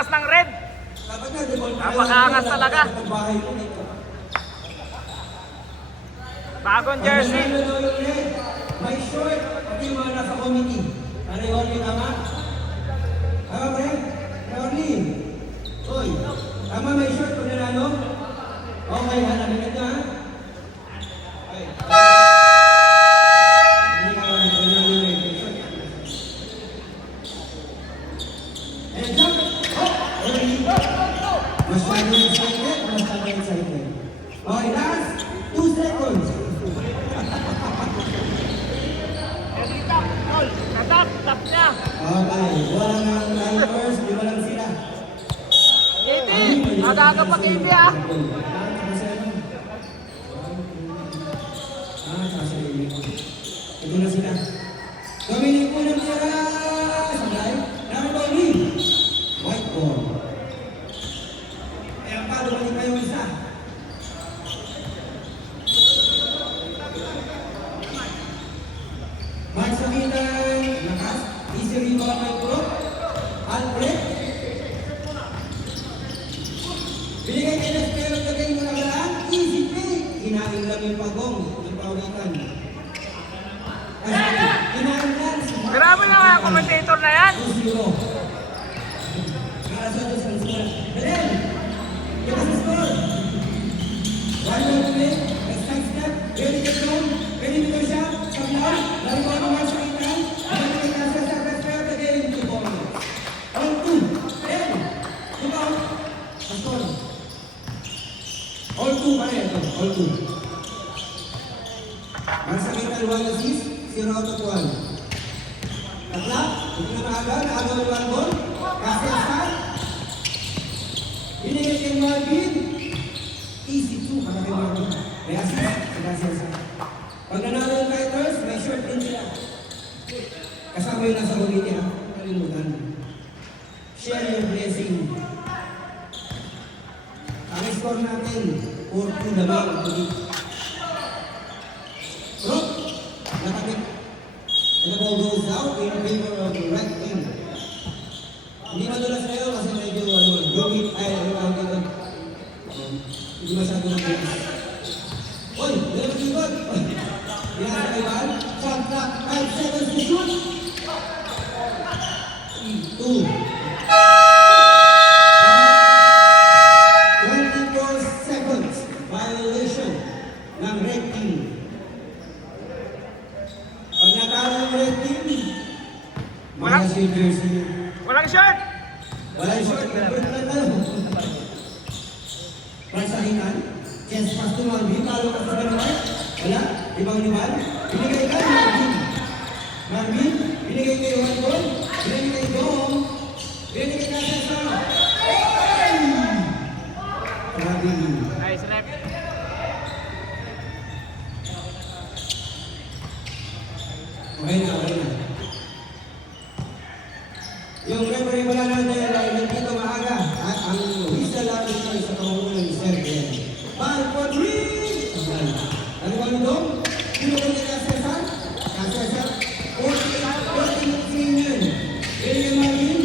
Napakaangas ng red. Napakaangas talaga. Bagong jersey. May short at yung mga nasa committee. Ano yun? Yung tama? Tama ba rin? Rauli. Uy, tama may short kung nanalo? Okay, hanapin ito ha? Okay. Hindi ka nanalo yung short. And jump! Oh! Early. Masyado excited? Masyado excited. Okay, last 2 seconds. Natap niya. Okay, wala nang liners, di ba lang sila? Hindi, magaga pa kayo niya. Ito na sila. Dominic po ng tira! Sabay, number 3. White ball. Kaya pa, dumalik kayo isa. Mark Sakitan, lakas. Easy rebound ng Pro. Alfred. Binigay kayo ng spell of the game mo nakaraan. Easy play. Hinain lang yung pagong. Yung pawitan. Hinain lang. Grabe na nga commentator na yan. 2-0. Para sa dos ang score. Belen! Give us a score. 1 more play. Next time step. Ready to go. Ready to go shot. Kablaw. Lari ko ang mga sakitan. Ready to go sa best player of the game. 2 points. All 2. Belen! Tubaw. Ang score. All 2 pa rin. All 2. Masakitan 1 assist. 0 out of 1. Tatla, hindi na maaga, naagaw yung one ball. Kasi start. Binigay kay Marvin. Easy 2 para kay Marvin. May assist, kasi start. Pag nanalo yung fighters, may short din sila. Kasama yung nasa committee ha. Kalimutan. Share your blessing. Ang score natin, 4-2 lamang. Rock, nakapit. And the ball goes out in favor of the right team. Hindi madulas na yun kasi medyo gumit ay hindi masyado ng bilis. Uy! Meron likod! Pinasa kay Val. Shot clock. 5 seconds to shoot. 2. 24 seconds. Violation ng red team. Pag natalo yung red team, Walang- mga si jersey. Walang short. Walang short. Nag-break na tayo. Pransahinan. Chance pass to Marvin. Talo ka sa ganun. Wala. Ibang liban. Binigay ka Marvin. Marvin. Binigay kayo one goal. Binigay kayo Dom. Binigay ka sa isa. Marvin. Nice rep. Okay na, okay na. Yung referee wala natin ay nandito maaga at ang whistle natin ay sa kamungunan ni Sir Ben. Ball for 3! Ano ba nito? Pinulong ni Cesar? Cesar? 14 yun. Pili kay Marvin?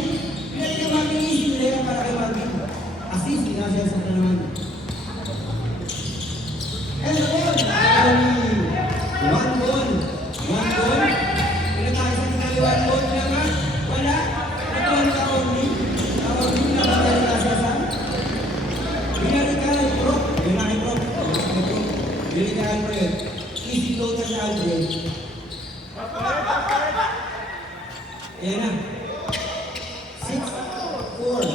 Pili kay Marvin easy nila para kay Marvin. Assist, Cesar na naman. And the ball! One goal. One goal. Pinatay sa kinali one goal naman. Wala. Nagkaroon ka only. Only na ba tayo na Cesar? Binalik ka ng Pro. Binalik Pro. Binalik ka Alfred. Easy floater sa Alfred. Ayan na. 6-4.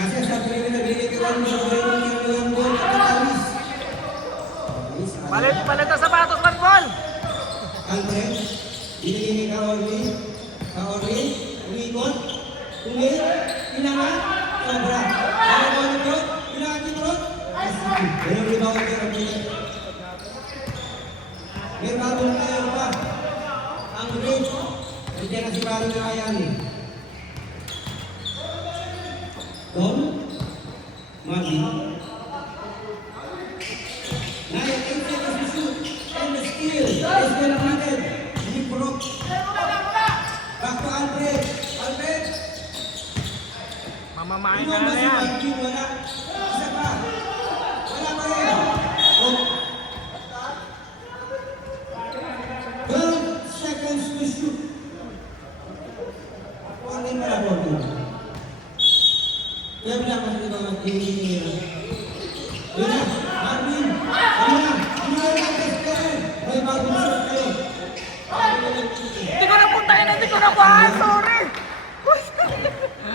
Kasi sa Alfred na binigay ka one goal. Palit ang sapatos, one ball. Alfred, binigay ni Kaorwin. Kaorwin, umikot. Tumit, pinangat, sobra. Ano ba nito? Pinangat ito? Pero rebound ka ang pinag. May bagong tayo pa. Ang red. Nandiyan na si Baro na ayan. Tom? Marvin? 9, 8 seconds to shoot. And the steal is completed. He broke. Back to Alfred. Alfred. Mamamain Ino na ba na si yan. Marvin? Wala. Isa pa. Wala pa rin. Oh. 12 seconds to shoot. Huwag din pala po. Kaya wala pa rin ito ang tingin. Yun na, Marvin. Ano na? Ano na yung test ka rin? May bagong shot kayo. Hindi ko napuntahin, hindi ko nakuhaan, sorry.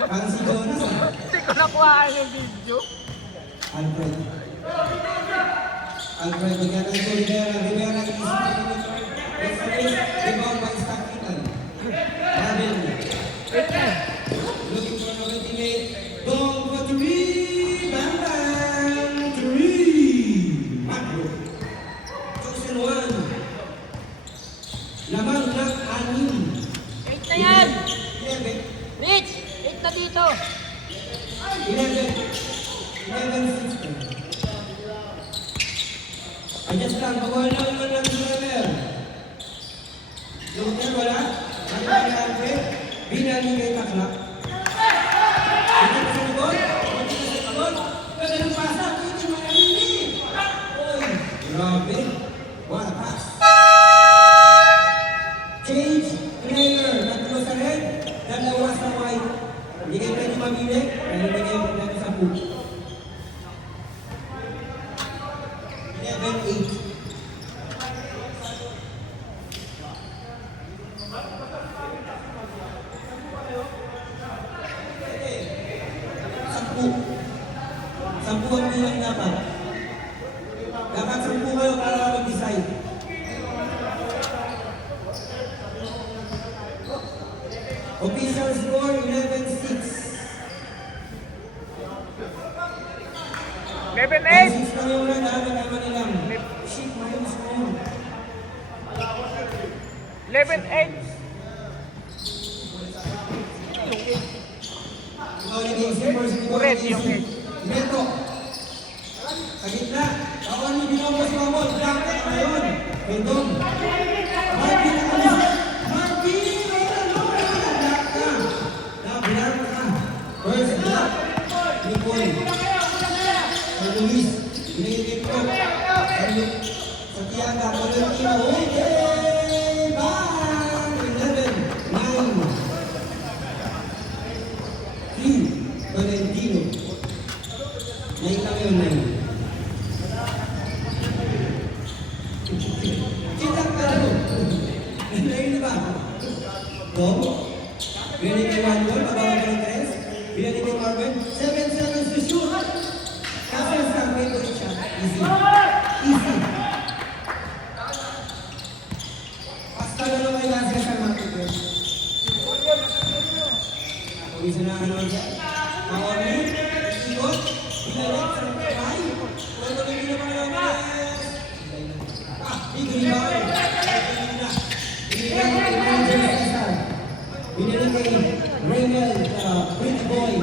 Parang si Jonas ah. Hindi ko nakuhaan yung video. Alfred. Alfred, bigyan ng Rivera. Rivera, isip na rin ito. Rebound by Stockton. Marvin. Looking for another teammate. Goal for three. Bam, bam. Three. Marco. Chosen one. Lamang ng anim. 8 na yan. 11. Rich, 8 na dito. 11. 11-16. Adjust lang. Pag-wala naman lang sa level. Luther, wala. Ano ba na Alfred? Binali kay Taklak. Hindi ka sa likod? Hindi ka sa likod? Pagkalang pasa, hindi mo nalili. Uy, grabe. What a pass. Change player. Tatlo sa red, dalawa sa white. Hindi kayo pwede mamili, pero hindi kayo pwede sa book. 11-8. Sampu ang bilang dapat. Dapat 10 kayo para mag-decide. Official score 11-6. 11-8. 6 na yung run, dapat naman nilang. Shit, mayroon sa ngayon. 11-8. Ikaw naging Simmers, ikaw Correct, naging yung eight. Beto. Sa gitna. Bawal mo binobos mo mo. Blanket na yun. Bendong. Marvin na kami. Marvin! Black ka. Black ka. First block. Nicole. Sa Luis. Binigit ko. Sa Tiaga. Tolentino. Okay! Bang! 11. 9. 3. Tolentino. 9 lang yun, 9. Kita ka na. Nine ba? Dom? Binalik kay Juan Gol, pabawag ka ng 3. Binalik kay Marvin. 7 seconds to shoot. Kasi sa favorite shot. Easy. Easy. Basta na lang ay lasa sa market yun. Kung isa na ka naman siya. Maori, ikot, binalik sa kamay. Wala na yung naman naman. Big rebound. Binalik kay Raymel, Pretty Boy.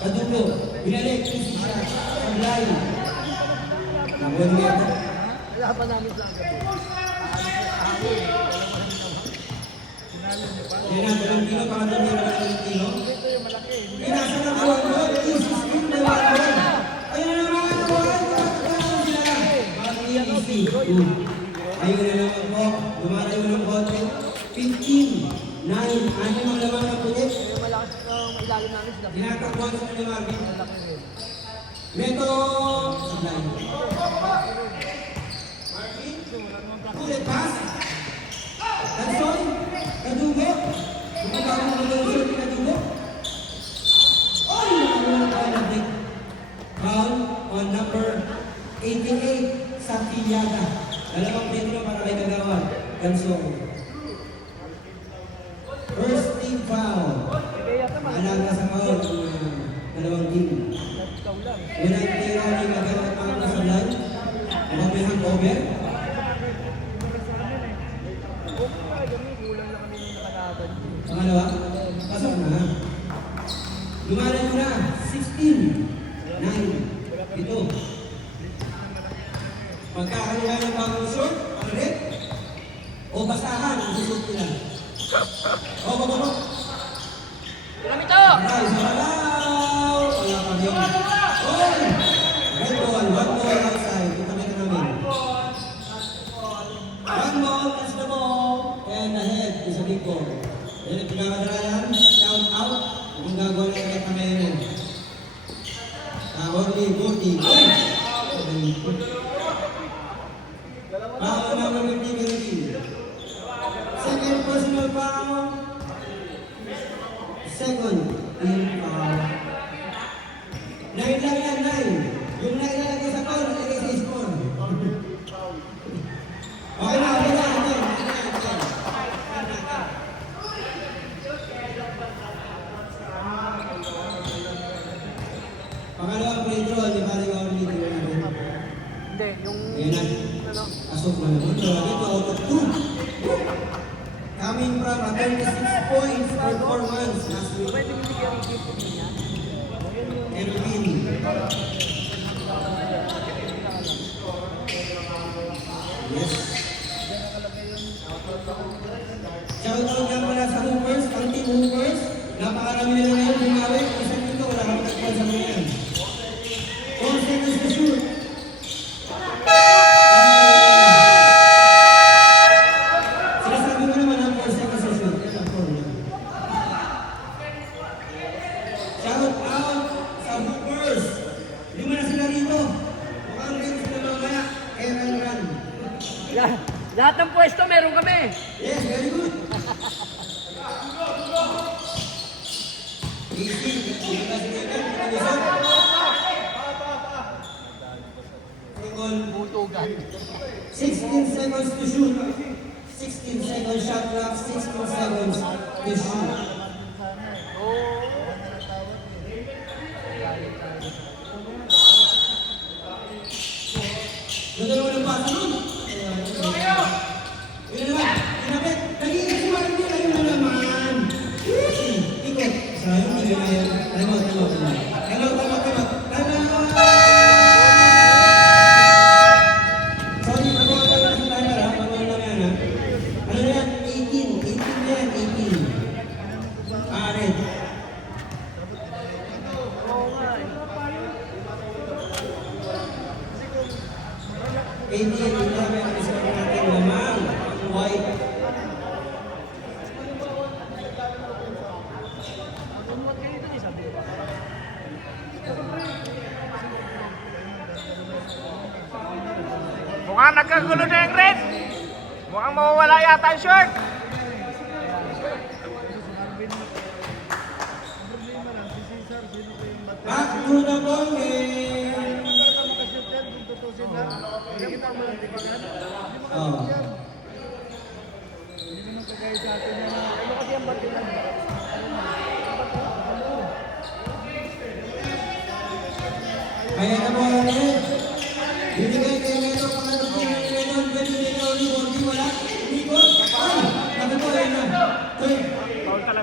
Kadugo. Binalik, easy shot. Online. Nabuhan niya ito. Wala pa namin sa Kaya na, Tolentino, pangatlo niya naman Tolentino. Pinasa na Juan Gol. Easy screen na Juan Gol. Ayun na naman, Juan Gol. Easy. Ayun na naman po. Dumatayo ng konti. 15. 9. Ano ang laman ng puti? malakas ng ilalim namin sila. Tinatakbuhan sa kanya Marvin. Meto. Sablay. Marvin. Ulit pass. Danson. Kadugo. Bumagawang mga Danson. Kadugo. Oy! Nakuha tayo na break. Foul on number 88. Santiago. Dalawang metro para kay Kagawan. Danson. First team foul. Alaga sa foul ang dalawang team. Unang tira ni Kagawan ang kasalan. Abang may hangover. Pangalawa, pasok na. Lumalan mo na, 16. 9. Ito. Magkakaroon ng bagong short, ang red, o basahan, ang susot nila. O, Kami to! Nice, wala! Yan ang pinakadalayan. Shout out. Kung gagawa na kaya kamay yan. Only Gordy. Foul number 50. Second personal foul. Second team foul. 9 lang yan, 9. Yung 9 na lagay sa foul, nalagay sa score. Okay na, okay na. Pangalawang free throw, di ba rin ako ulit yung natin? Hindi, yung... Ayan na. Ano? Asok mo naman. So, ito, out of 2. Coming from a 36 points performance last week. Pwede mo bigyan ng gift niya. Elvin. Yes. Shout out nga pala sa Hoopers, ang team Hoopers. Napakarami na ngayon bumawi. Isang dito, wala kang tagpuan sa mga yan. 4 seconds to shoot. Sinasabi mo naman ang 4 seconds to shoot. Yan ang 4 yan. Shout out sa Hoopers. Lima na sila rito. Mukhang rin sila mamaya. Run. Lahat ng pwesto meron kami. Yes, very good. Easy. Sila si Kevin. Butugan. 16 seconds to shoot. 16 seconds shot clock. 16 seconds to shoot. Ganda naman ang bata nun. Yun naman. Inapit. Nag-iingat si Martin. Ayun na naman. Ikot. Sayang. Hindi na yan. Time out. Sorry, pag-uwan lang sa timer ha. Pag-uwan lang yan ha. Ano na yan? 18. 18 yan. 18. Red. Oo nga eh. 18. Yung namin ang isa natin lamang. White. Mukhang nagkagulo na yung red. Mukhang mawawala yata yung short. Back to the ball game. Oh. Kaya na mo ulit. Binigay kay Neto, pangatlo po ng Neto, ganun nito, Gordy, wala. Ikot. Nabi po rin na.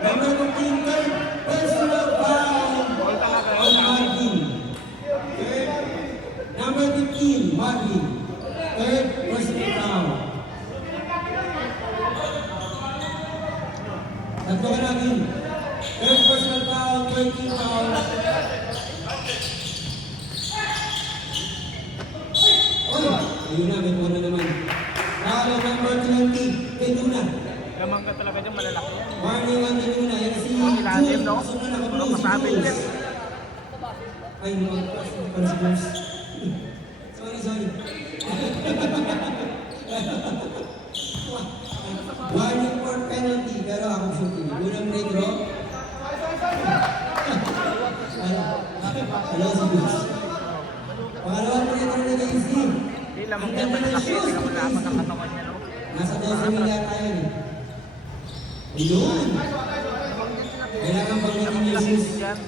Number 14, third personal foul on Marvin. Number 15, Marvin. Third personal foul. Tatlo ka namin. Third personal foul, 13 foul. Oy! Ayun na, may puno naman. Foul number 20, Peduna. Lamang ka talaga dyan, malalaki yan. Warning on Peduna. Yan si Ilalim, no? Sunod na Walang kapatid si masabi Jules. din. Ay, no. Consequence. Sorry. Warning for penalty, pero akong shooting. Unang free throw. Hello, si Jules. Pangalawang free throw na kayo si. Hindi, lamang yan, malalaki. Hindi ka malaman ang katawan niya, no? Nasa 12 mil yata yun eh. Ayun. Kailangan pang maging yung shoes. Yan.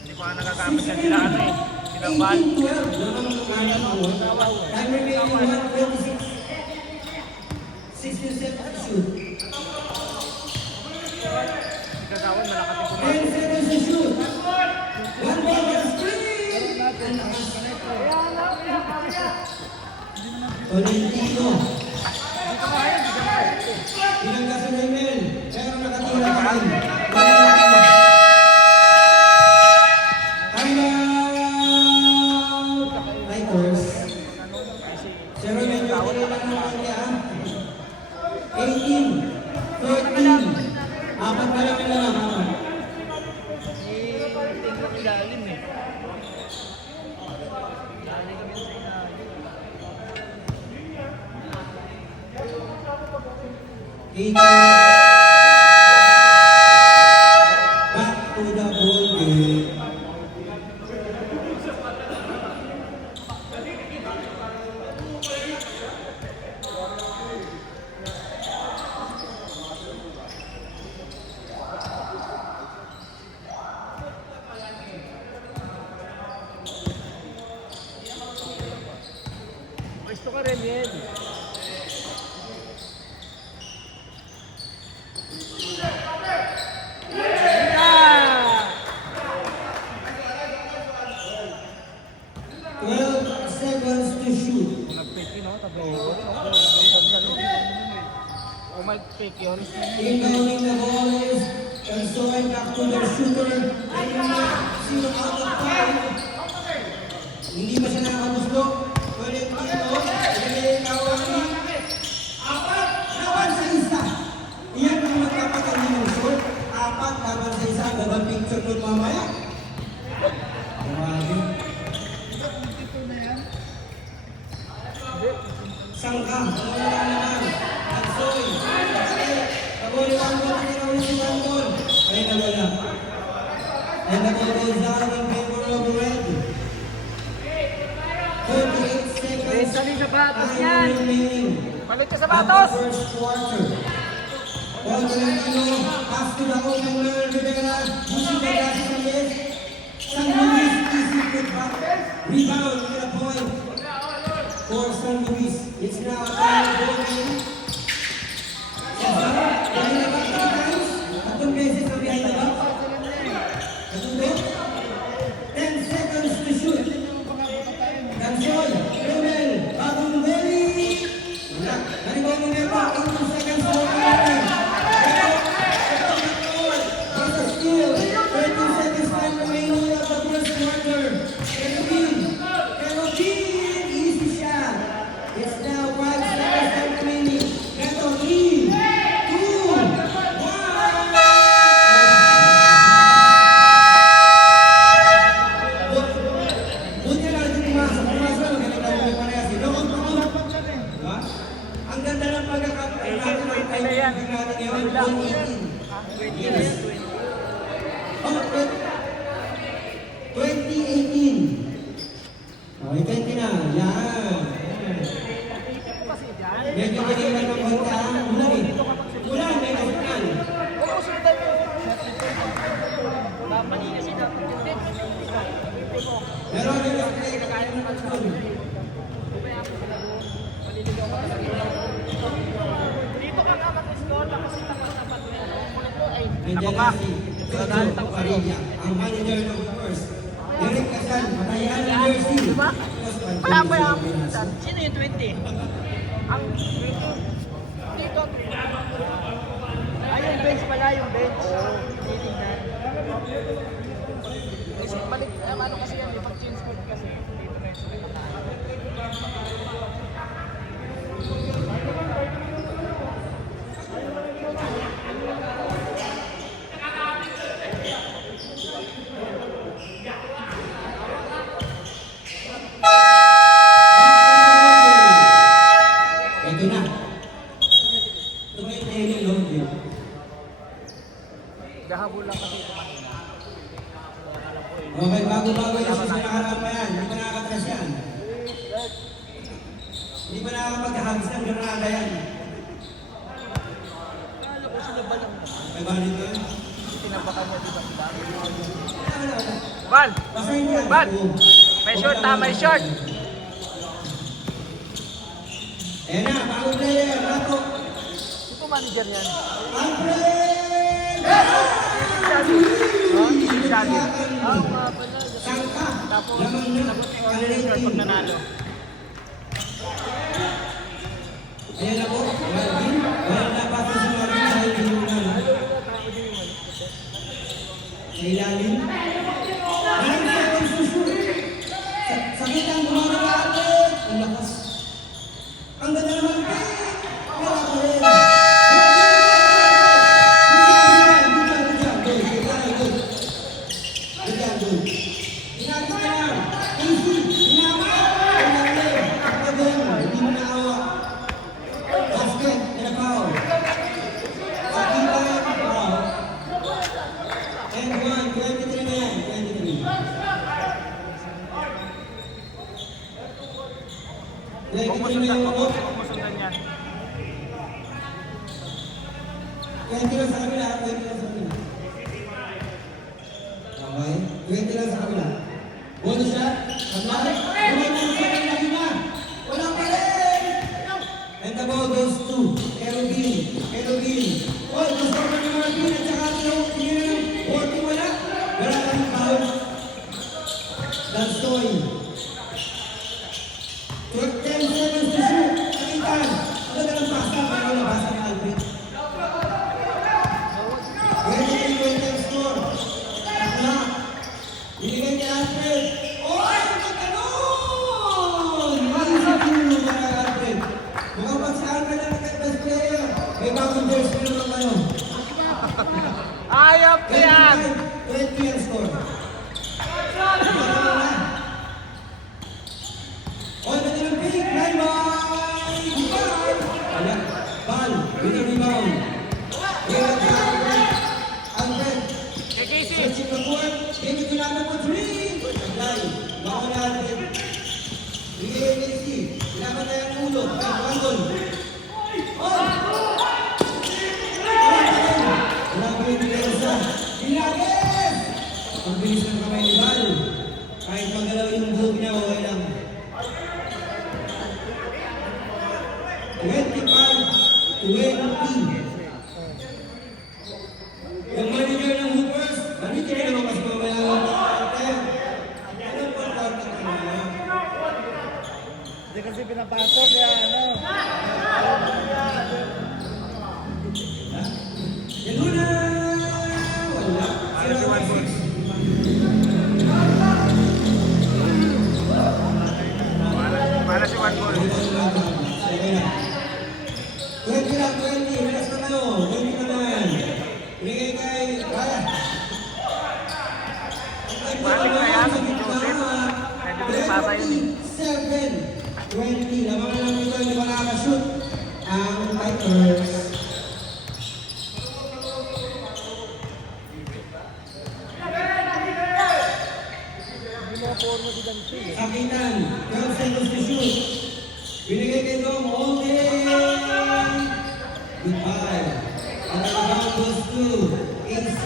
Hindi ko nga nagagamit yan sila ano eh. Sila ban. 18-12. Naman ang time remaining 1:26. 16 seconds to shoot. Hindi kagawin, malakas yung 10 seconds to shoot. One ball on the screen. Tolentino. Pinanggas si Raymel. Pero nakatira pa rin. Time out! Lighters. Si Raymel, yung tira lang naman niya. 18, 13, Apat pa lang nila lang. Apat. Tingnan ilalim eh. Eight. Back to the ball game. Gusto ka rin yan. Ah! 12 seconds to shoot. Nag-fake no? Tabi-ikot. Oh, mag-fake yun. Incoming the ball is Tansoy back to the shooter. Zero out of 5. Hindi ba siya nakakabuslok? Pwede dito. Pwede kawali. Apat laban sa isa. Iyan ang magkapagaling ng short. Apat laban sa isa. Ganda picture nun mamaya. Grabe. Sangka. Wala naman. Tansoy. Kabuli ang goal. Tinawin si Anton. Ay nawala. And the ball goes down in favor of red. 38 seconds. Sali sa batos Time yan. remaining. Balik ka sa At the batos. first quarter. Ball Valentino. Pass to the open man. Rivera. Pushing the glass from this. San Luis. Easy put back. Rebound. Get a point. For San Luis. It's now a time ball game. Behind the back 3 times. Tatlong beses ang behind the back. Tatlong 10 seconds to shoot. Tansoy, Remel, bagong belly. Wala. Naribaw mo meron. 2 seconds to shoot. There's a steal. 13 seconds time remaining of the first quarter. Kelvin. Easy shot. It's now 5 seconds time remaining. Neto, 3, 2, 1. Buti na rin pumasok. Pumasok. Ganun tayo may parehas. Doon pa ako. Diba? Ang ganda ng pagkakataon natin ang time natin ngayon. 2018. Yes. Oh, 2018. Okay, 20 na. Yan. Medyo ganyan ng konti. Ulan eh. Ulan, may kasunan. Oo, sundan mo. Manila siya dapat yung dead. Pero ano yung play? Kakain mo ng school. Dito ka nga mag-score kasi tapat-tapat mo yan. Nandiyan na si Jojo Parilla, ang manager ng Spurs. Derek Casan, patayan ng jersey. Diba? Wala pa yung sino yung 20? Ang 20. Dito. Ay, yung bench pala, yung bench. Titignan. Kasi balik, ano kasi yan, pag-change code kasi. Dito na yung Ito na. Tumay na yung long game. Gahabol lang kasi. Okay, bago-bago yung susunod pa yan. Hindi pa nakakatras yan. Hindi pa nakakapag-hams ng granada yan. Kala ko sila ba lang? May balit ko yun. Tinapakan mo diba sila? Wala. Bal! Basahin yan. Bal! May short ha, may short! Ayan na, bagong player. Rato. Ito manager yan. Alfred! Oh, si Shaggy. Ah, mga pala. Sangka. Tapos, Lamang na. short pag nanalo. Ayan na po. Marvin. Walang napasa si Marvin dahil dinungan. Sa ilalim. Walang seconds to shoot. Sakit ang gumagawa natin. Ang lakas. Ang ganda naman. Wala ko rin. 20 lang sa kabila. Bonus shot. Kabila. Gawin mo sa kanina. Wala pa rin. And the ball goes to Kerubin. Kerubin. Oh, gusto ko ng mga pin at saka tinawag. Working wala. Wala kang foul. That's Toy. 10 seconds to shoot. Kakitan. Ano ka ng pasta? Para nabasa ni Alfred. 20 score. Wala. Binigay ni Alfred. Oy! Magkaroon! Easy para Alfred. Mukhang pag sa Alfred ang best player. May bagong jersey naman kayo. Ayop ko yan! 20 ang score. On the little pink, line by Bal. Ayan, Bal, with the rebound. Here at Alfred. Searching the court, give it to number 3. Aglay, bako na Alfred. Bigay yung Casey, kailangan na yung ulo. Pangol. On! Wala ko yung Bilensa. Binagis! Ang bilis ng kamay ni Bal. Kahit magalaw yung buhok niya, okay lang. 25-20. Yung manager ng Hoopers, ganito rin naman mas mamaya ng parte. Ano po ang parte ka na? Hindi kasi pinapasok kaya ano. Yan muna! Wala. Para si One Ball. 20 lang, 20. Relax na kayo. 20 naman. Binigay kay Raya. Balik na yan, si Joseph. Pwede mo ipasa yun. 27-20. Lamang na lang ito, hindi pa nakakashoot. Ang Tigers. Sakitan, 12 seconds to shoot. Binigay kay Dom, all day. Goodbye. And the rebound goes to AC.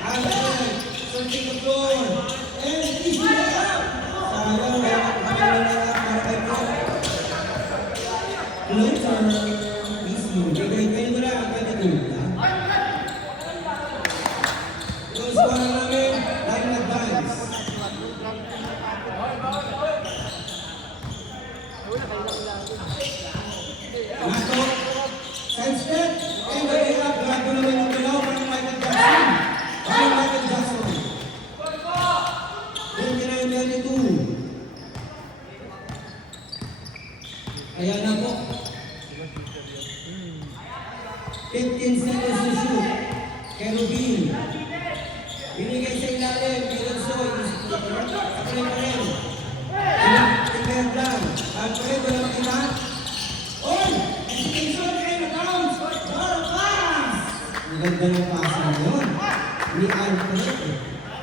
Alfred, searching the floor. And easy layup. Sayang, layup para kay Dom. Closer. Easy. Bigay mo na ang 22. Goals ko na namin. Line advance. Mato, sidestep, and the hirap, gago naman yung galaw para Michael Jackson. Para Michael Jackson. 29-22. Ayan na po. 15 seconds to shoot. Kerubin. Binigay sa ilalim, Bilansoy. Sakay pa rin. Tingnan lang. At pwede wala makita. Oy! Extension and bounce! Ball pass! Maganda ng pass na yun. Ni Alfred.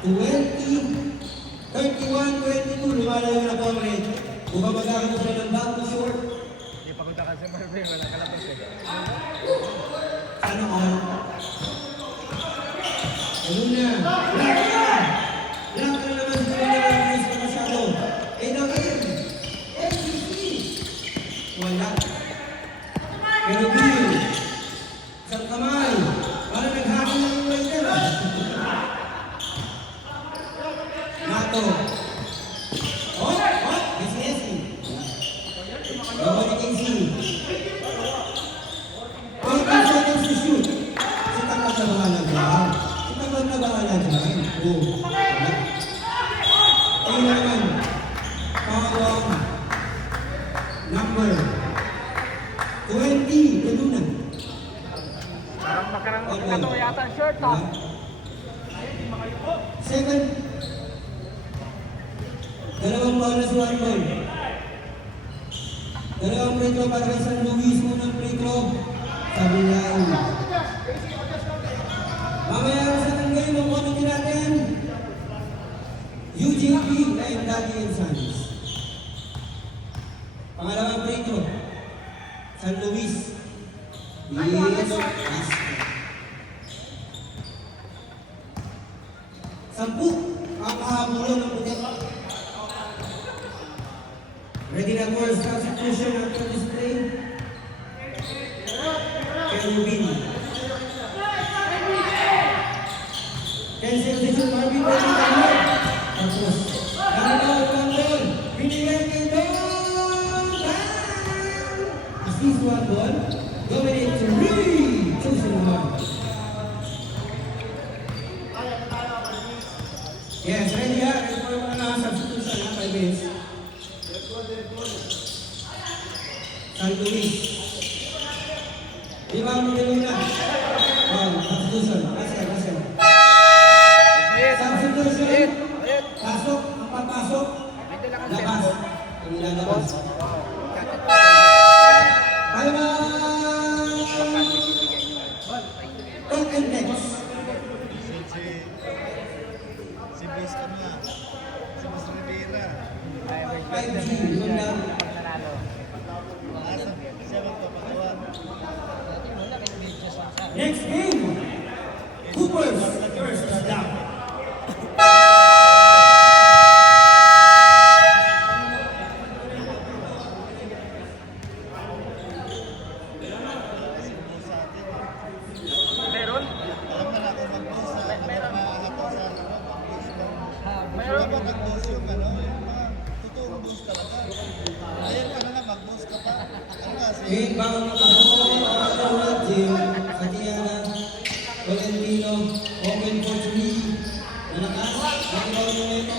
31-22. Lumalayo na po ang red. Kung magkakaroon siya ng back to short. Hindi pa kunta kasi Marvin, wala kalabas eh. Sana all. Ano na? Lock na! Lock na naman sa mga nag-release pa masyado. Eh, Dawin! FCC! Wala. Pero Bill, isang kamay. Parang naghahal ng yung waiter. Mato. Oh! Oh! Yes. Gawin ni Casey. 20 seconds to shoot. Si Takat na bahala dyan. Si Takat na bahala dyan. Oh. Ayun naman. Pawang. Number 20. Ganun na. Parang makatawa yata ang shirt ha. Second. Dalawang ball na si One Ball. Dalawang free throw para kay San Luis. Unang free throw. Sabi niya, mamaya sa tanggay ng committee natin, UGP and Daddy and Sons. Pangalawang free throw. San Luis. Yes. Sampu. ang habulan ng puti. Ready na for substitution after display. Kelvin. Substitution Marvin ready na mo. Tapos, nakakawal binigay kay Dong! Is this one ball? Dominate to Rui! Chosen one. Yes, ready ha? Ready for mga substitution ha? 5 minutes. San Luis. Di ba ang Luna? Oh, substitution. Kasel. Substitution. Pasok. Ang pagpasok. Labas. Ang lalabas. Talk and text. Si Bis ka na. Si Bis Rivera. 5G. Yun lang. Asa siya magpapagawa. Next game. Coopers. First down. Meron? Alam na ako mag-boss sa mahataw sa mag-boss lang. Meron? Dapat mag-boss yung ano, yung mga totoong boss talaga. Ayan ka na nga, mag-boss ka pa. Ano kasi? Inbound Arnold Team. Atiana. Tolentino. Open for 3. Nalakas. Nakibaw nyo ito.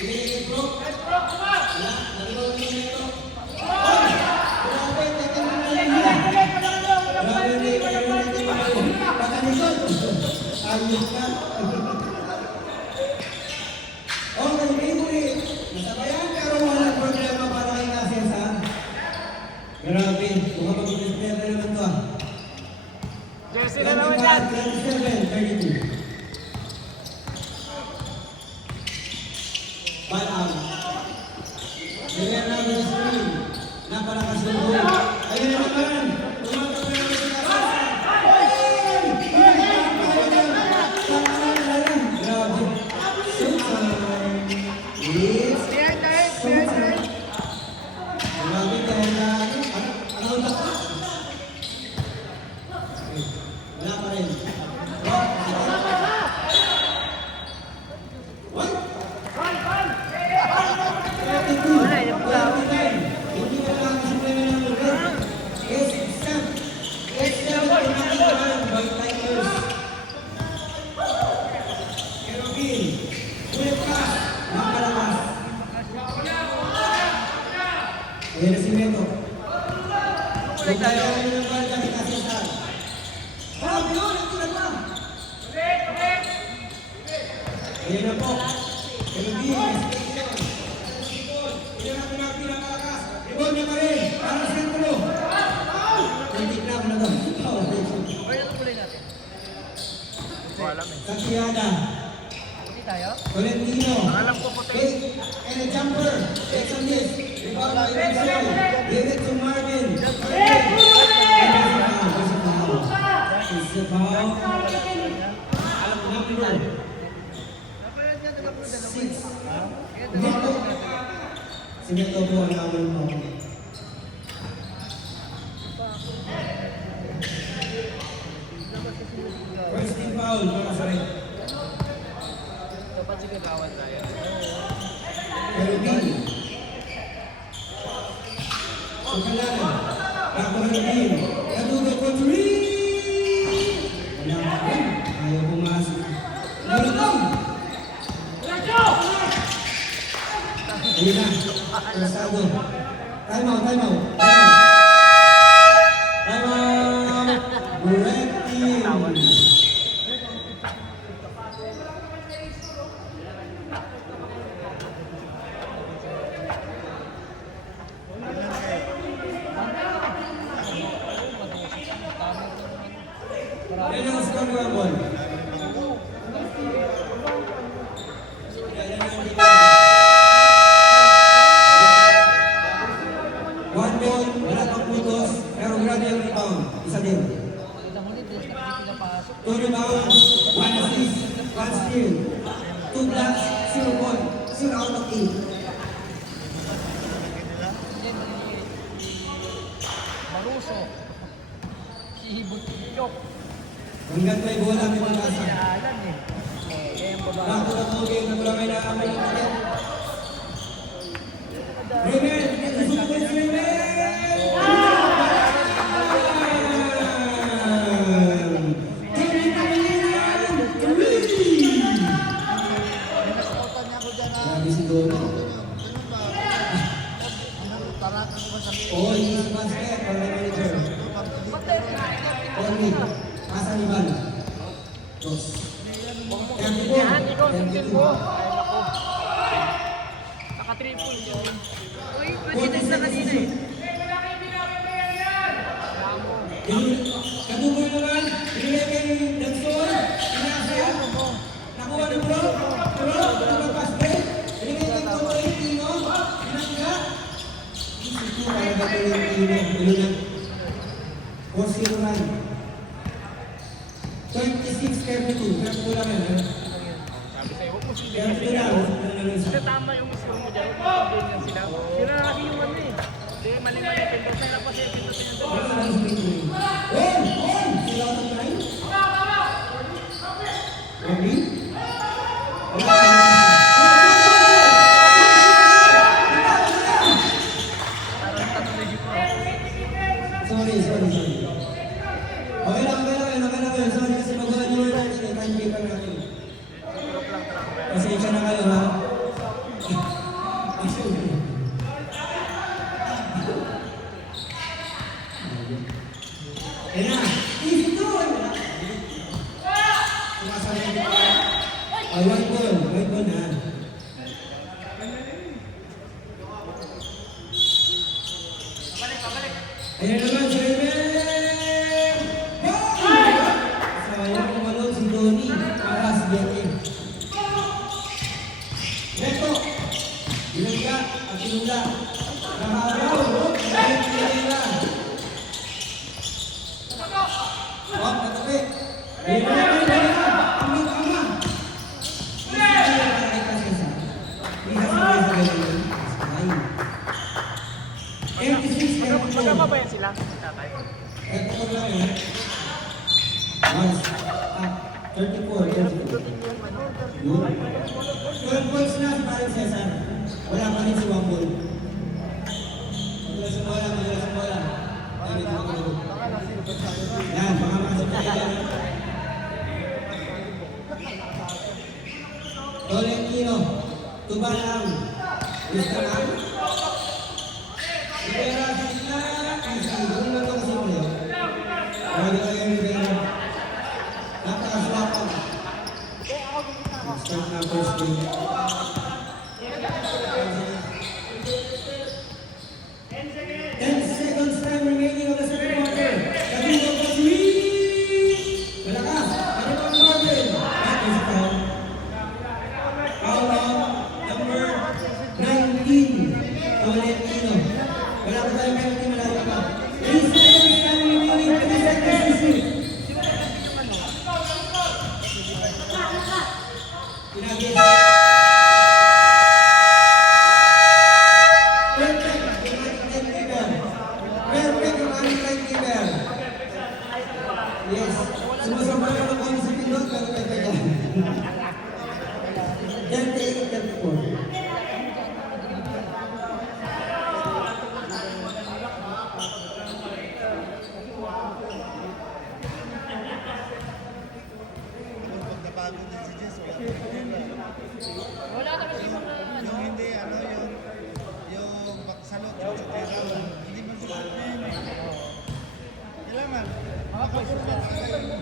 Ibigay Pro. Wala. Nakibaw nyo ito. Oh! Grabe. Teka na lang. Grabe. Pakanikot. Ayos ka. Okay, favorite. Nasabayan pero walang problema para kay Cassius ha. Grabe, mukhang mag-prepare na naman to ah. Jersey na naman yan. 27, 32. Ball out. Bigyan namin yung screen. Napalakas ng goal. Ayun na naman. Tumatak na naman si Cassius. Grabe. Showtime. It's showtime. Grabe dahil na ano utak ka? Wala pa rin. What? Wala, yung tao. Hindi na lang kasi may nangyayari. Yes, Sam. Yes, Sam. Pinakitahan by Tigers. Kerubin. Ulit ka. Nakalakas. Ayan na si Meto. Kung tayo ay ng balda, kinasiyasan. Oh, Bion! Nagtulag pa! Ayan na po. Kerubin, station. Ayan natin ang pinakalakas. Ribon niya pa rin. Para sa sentro. Tintik na ako na to. Wala na tuloy natin. Wala eh. Sakiada. Hindi tayo? Tolentino. Alam ko puti. And a jumper. Takes on this. Rebound by Rizal. Give it to Marvin. It's a foul. Number 6. Meto. Si Meto po ang naman mo. First team foul para sa red. Dapat sigagawan tayo. Kerubin. Sukalanan. Bago Kerubin. Natuto ko 3. Wala pa rin. Ayaw pumasok. Meron. Ayun na. Prasado. Time out. Time out. Red team. Yan ang score ng ball. One ball, Zero point. 0 out of 8. Maruso. Kihibot yok. Hanggang may bola, may pag-asa. Alam eh. Kaya yung baba. Bago na po game, wala may nakakamay ng ticket. Rimmel! Super Rimmel! Nakasuportan niya ako dyan na. Grabe si Dona. Ganun ba? Tarakan ko ba sa Oo, yung sa basket, para manager. Only. Asa ni Val? Dos. Yan, ikaw tingin mo. Ay, naku. Naka-triple yun. Uy, president na kanina eh. Kaduboy naman, binigay kay Dansol, inasya, nakuha ni Bro, nagpapasbay, binigay kay Totoy, Tino, pinagka. Isip ko, para ba ito yung Tino, ulo na. 4-0-9. 26-32, 32 lang yan, Sabi sa'yo, huwag mo 32 lang, Kasi tama yung score mo dyan, huwag mo sabihin yan sila. Sila kasi yung ano eh. Hindi, mali-mali. Pindutin na pa siya, pindutin yung dalawa. Sorry. Okay lang. Sorry kasi magawa niyo yung time paper natin. Pasensya na kayo, ha? Ayan na. Easy to! Sumasali ko. Ay, white ball na. Ayan naman, si Rimmel! Sayang kumalon si Donnie. Para si Betty. Beto! Binangga at sinunda. Naharaw, dahil pinila. Wag, natabi. Rimmel! Ama! Magkama ba yan sila? Tatay. Ito ko lang eh. Once. 34. Good. 12 points na si Paring Cesar. Wala pa rin si Wambol. Madalas ang bola. Ay, dito ko. Yan, baka masok na dyan. Tolentino. Tuba lang. Gusto lang. Rivera, Sina. Easy. Doon lang ito kasi mo yun. Grabe ka yung Rivera. Napakaswak ako. Start na first game. 10 seconds time remaining of the second quarter. Kabino pa si Malakas. Ano pa ang Marvin? That is foul. Foul out number 19. Tolentino. Wala pa tayong penalty, malayo pa. 3 seconds time remaining. 3 seconds to shoot. Pinagin. Perfect yung aming timekeeper. Yes. Sumasabay ako kung si Pinot, pero perfect yan. 38-34. Pag nabago din si Jess, wala na pera. Wala ka kasi mga Yung hindi, yung pagsalot sa tira, hindi man sila yun eh. Kailangan, makapurmat ka kayo.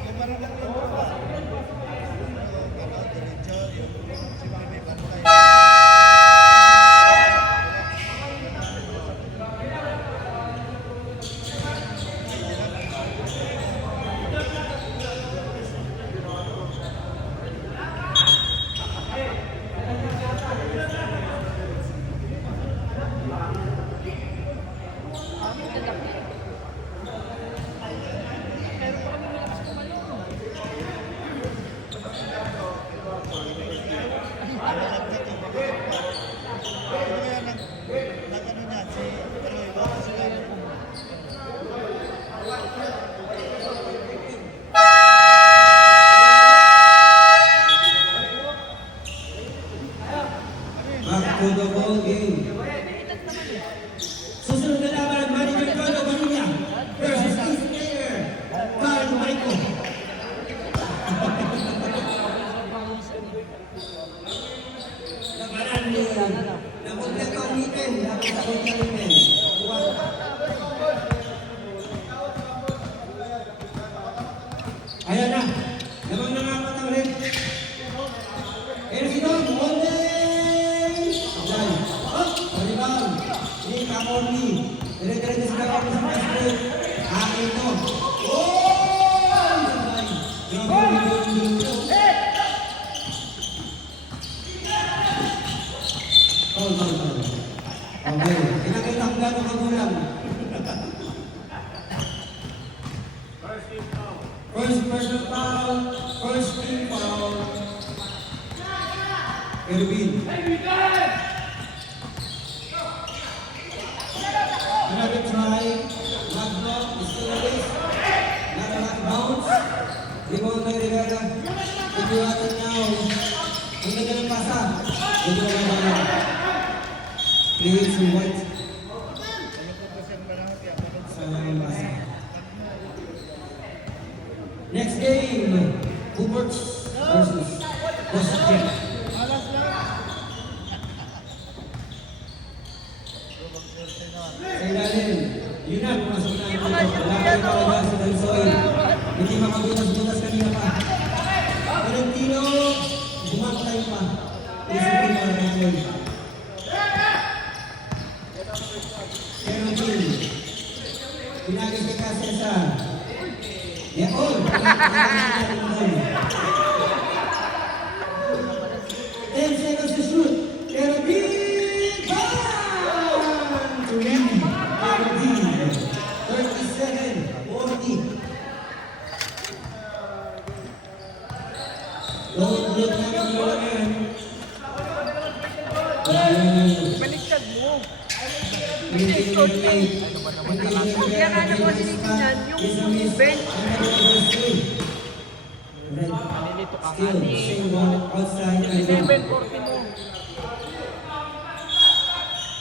Yung parang lang yun ba? Yung parang diretso, yung siyempre may pantay. Kervin. Another try. Magno. Istoris. Nakarak bounce. Rebound by Rivera. Ibuatan niya. Ang ganda ng pasa. Ito ang mga Please, White. Sayang pasa. Next game. Huberts versus Boston. Malas lang. Sa ilalim. Yun na, pumasok na ito. Laki talaga si Dansoy. Hindi makabutas-butas kanina pa. Valentino, bumaktay pa. Isipin mo ang Dansoy. Kervin. Pinagis kay Cesar. Yaon. 10 seconds to shoot. Kervin. Bang! To win. Kervin. 37-40. Load na kami ngayon. Baliktad mo. Kaya nga naman sinitingnan yung bench. Nalilito ka Still, same ball outside. 740 mo.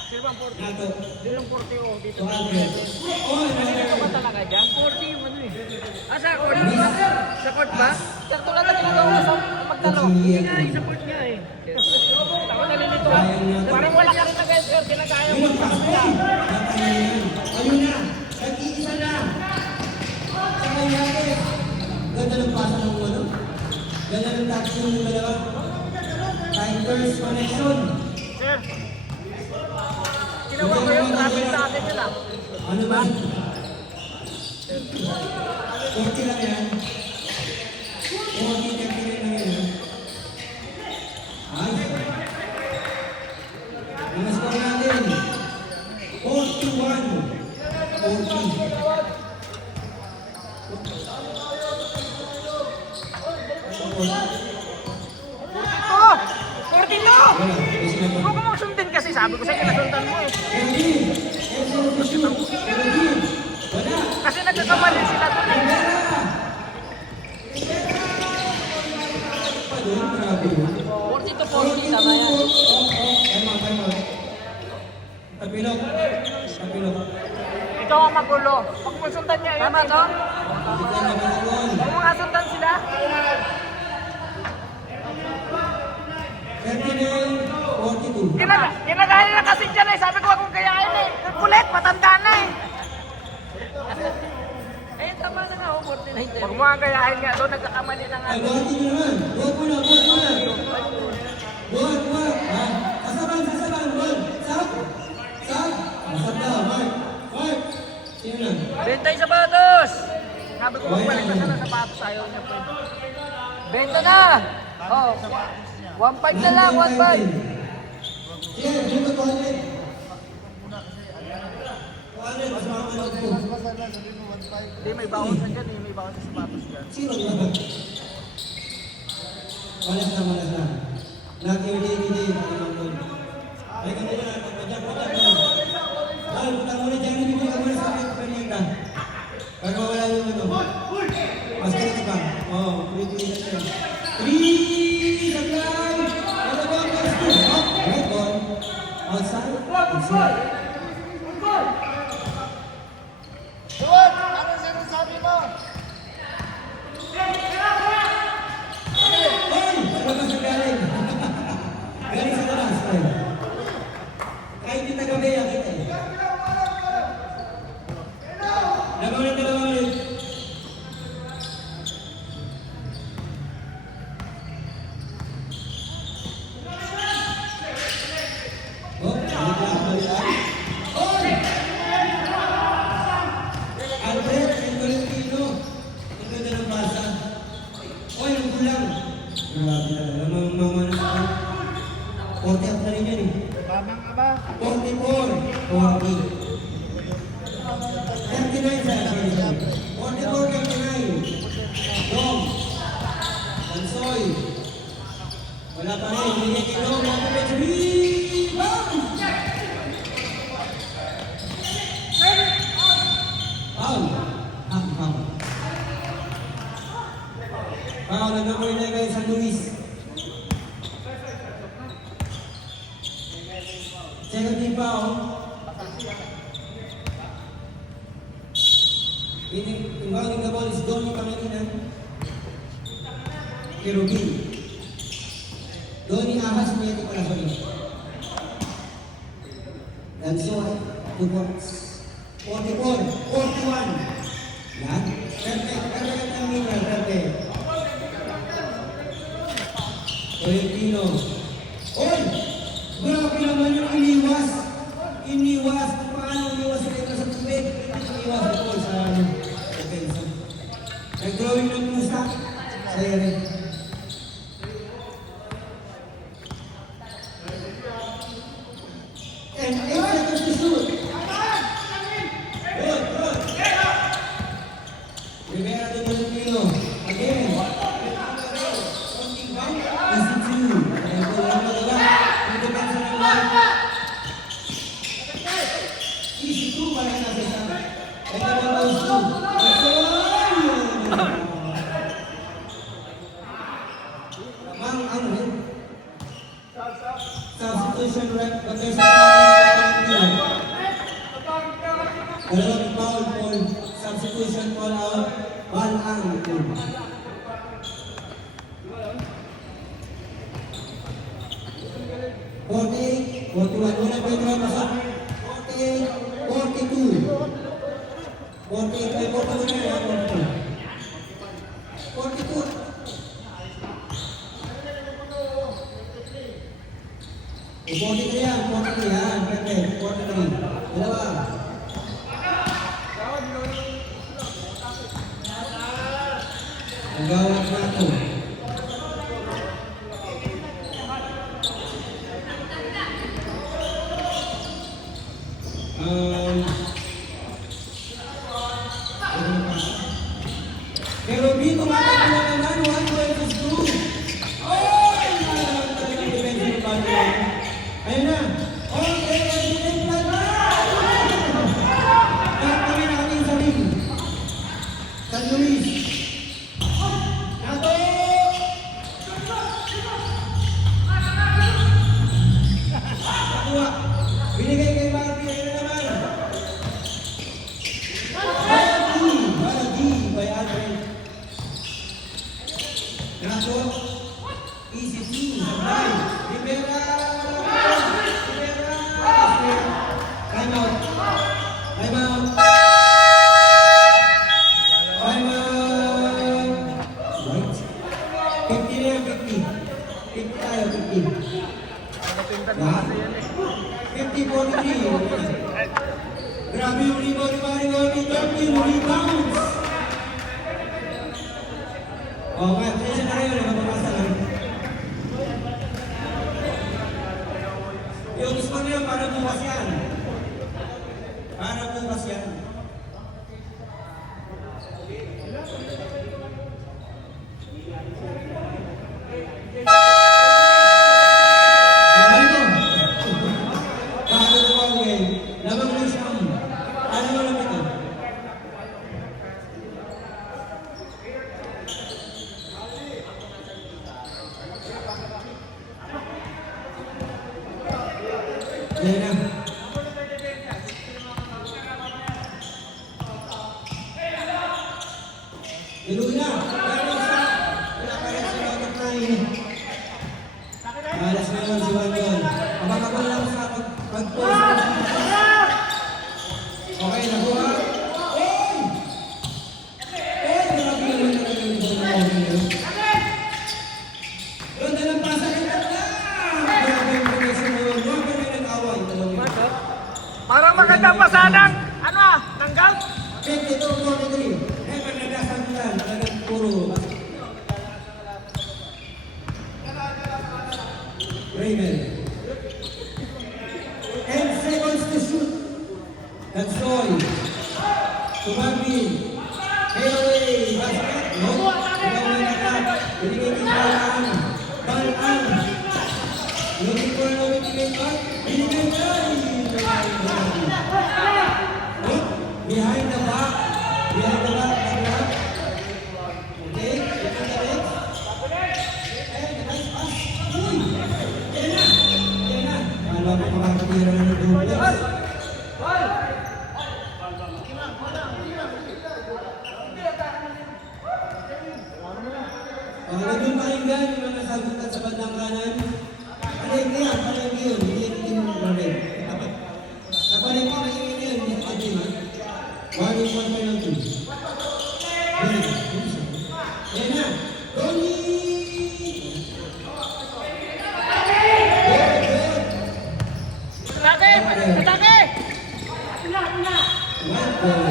740. Nato. Yung 40 oh, dito. 200. Oh, Nalilito ka talaga dyan? 40 yung ano eh. Sa court ba? Sa court ba? Sakto lang na ginagawa mo sa magtanong. Hindi nga yung sa court niya eh. Ako nalilito ka. Parang wala ka rin nag-escort. Kinagaya mo. Ayun, pastoy! Natay na yan. Ayun na! Nag-iisa na! Sa Mayagis. Ganda ng pasa ng ano. Ganda ng taxi ng dalawa. Tigers connection. Sir, ginawa ko yung traffic sa atin nila. Ano ba? 40 lang yan. 40, 30 lang yan. Ay. Ang score natin. 41. Oh! 42! Huwag mo magsundin kasi sabi ko sa'yo nasundan mo eh. Kasi nagkakamali sila doon eh. 40-40 tama yan. Tapilok. Tapilok. Ikaw ang magulo. Huwag mo sundan niya. Tama to? Huwag mo nga sundan sila. 39-42. Kinagaya na kasi dyan eh. Sabi ko huwag mong gayahin eh. Kulit, matanda na eh. Eh, tama na nga oh, 49. Huwag mo nga gayahin nga. Doon nagkakamali na nga. Ay, buhatin nyo naman. Buhat mo na, buhat mo na. Buhat, buhat. Ha? Sasaban, sasaban. Buhat. Sab. Sab. Masab daw. Mark. Mark. Sino na? Benta yung sapatos! Sabi ko magbalik na sana sapatos. Ayaw niya po. Benta na! Oh, 1.5 na lang, 1.5. Sige, dito ko ulit. 200, mas makakanood ko. Basta na, sabi mo 1.5. Hindi, may baon sa dyan eh. May baon sa sapatos dyan. Sino ang laban? Malas na, malas na. Nag-i-i-i-i. Ay, kami na. Pagpadyak, padyak. Dahil, putang muna dyan. Hindi ka muna sa akin. Pagpadyak. Para mawala yung ano. Mas ganito ba? Oo, tuloy-tuloy na siya. 3! Sablay! Dalawang gusto. Red ball. Outside. Inside. Duwag! Ano sinasabi mo? Hoy! Sa labas na galing. Galing sa labas. Hoy. Kahit yung taga-bay, kita eh. Labaw ng dalawa ulit. Oh, balik lang, balik lang. Hoy! Albert and Valentino. Ang ganda ng basa. Hoy, ang kulang. Grabe talaga. Mama na ako. 40 up na rin yan eh. Mamang aba. 44. 40. 39 sa 44, 39. Dom. Tansoy. Wala pa rin. Binigay kay Dong. Offense rebound! Foul. Foul. Foul. Nag-number 11 San Luis. Second team foul. Inbounding the ball is Donnie Pangilinan. Kerubin. Donnie Ahas Nieto Corazon. Danso, 2 points. 44, 41. Yan. Perfect ang minor. Perfect. Tolentino. Oy! Grabe naman yung iniwas. Iniwas. Paano iniwas sila sa tubig? Iniwas ito sa defensa. Nag-drawing ng pusa. Sa ere. And 8 seconds to shoot. Good, good. Rivera to Tolentino. Again. Easy two. Ayan po lang magawa. Yung depensa ng Mark. Easy two para sa isa. And the ball goes to. Mang ano rin? Substitution rep. But there's a dalawang foul ball. Substitution ball out. Ball ang pool. 48, 41. Una Pedro pasok. 48, 42. 48, may 41 na yan. 42. 43 yan. 43 yan. Perfect. 43. Dalawa. Ang gawat na ito. Pero dito makakala naman, 1 versus 2. Oh! Ayun na naman talagang defensive foul. Ayun na. All day and defensive foul. Kahit kami natin sa ring. San Luis. Nato! Nakuha. Binigay kay Barbie. Ayun na naman. By Alfred. Nato. Easy two. Sabay. Rivera. Time out. Time out. Time out. Right. 50 na yan, 50. 50 tayo, 50. 50-43. Grabe yung rebound ni Mario. 13 rebounds. Oh, kaya pasensya na kayo, nakapapasa lang. Yung score na yun, para bukas yan. Para bukas yan. Bago na ball game. Labang mo siya. Ano mo lang ito? Yan na. Iluwi na. Wala pa rin si Rocket Nine. Malas ngayon si Wandon. Mabakabal lang sa pag-post. Okay, nakuha. Oy! Oy! Grabe naman talaga yung doon. Doon na lang pasa kay Tatla! Grabe yung connection mo. Huwag ka rin nag-away. Parang maganda pasanang, ano ng golf? 52-43. Eh, pagnadasan mo lang. Talagang puro. Raymond. 10 seconds to shoot. That's all. Tumabi. Fairway. Basket. No. Ikaw na nakat. Binigay kay Balaan. Balaan. pakinggan yung mga sagutan sa bandang kanan. Palengke yan, palengke yun. Hindi yan team Marvel. Sa palengke na yun yun, hindi sa team. 1-1 penalty. Yan na. Tony! Atake! Atake! White ball.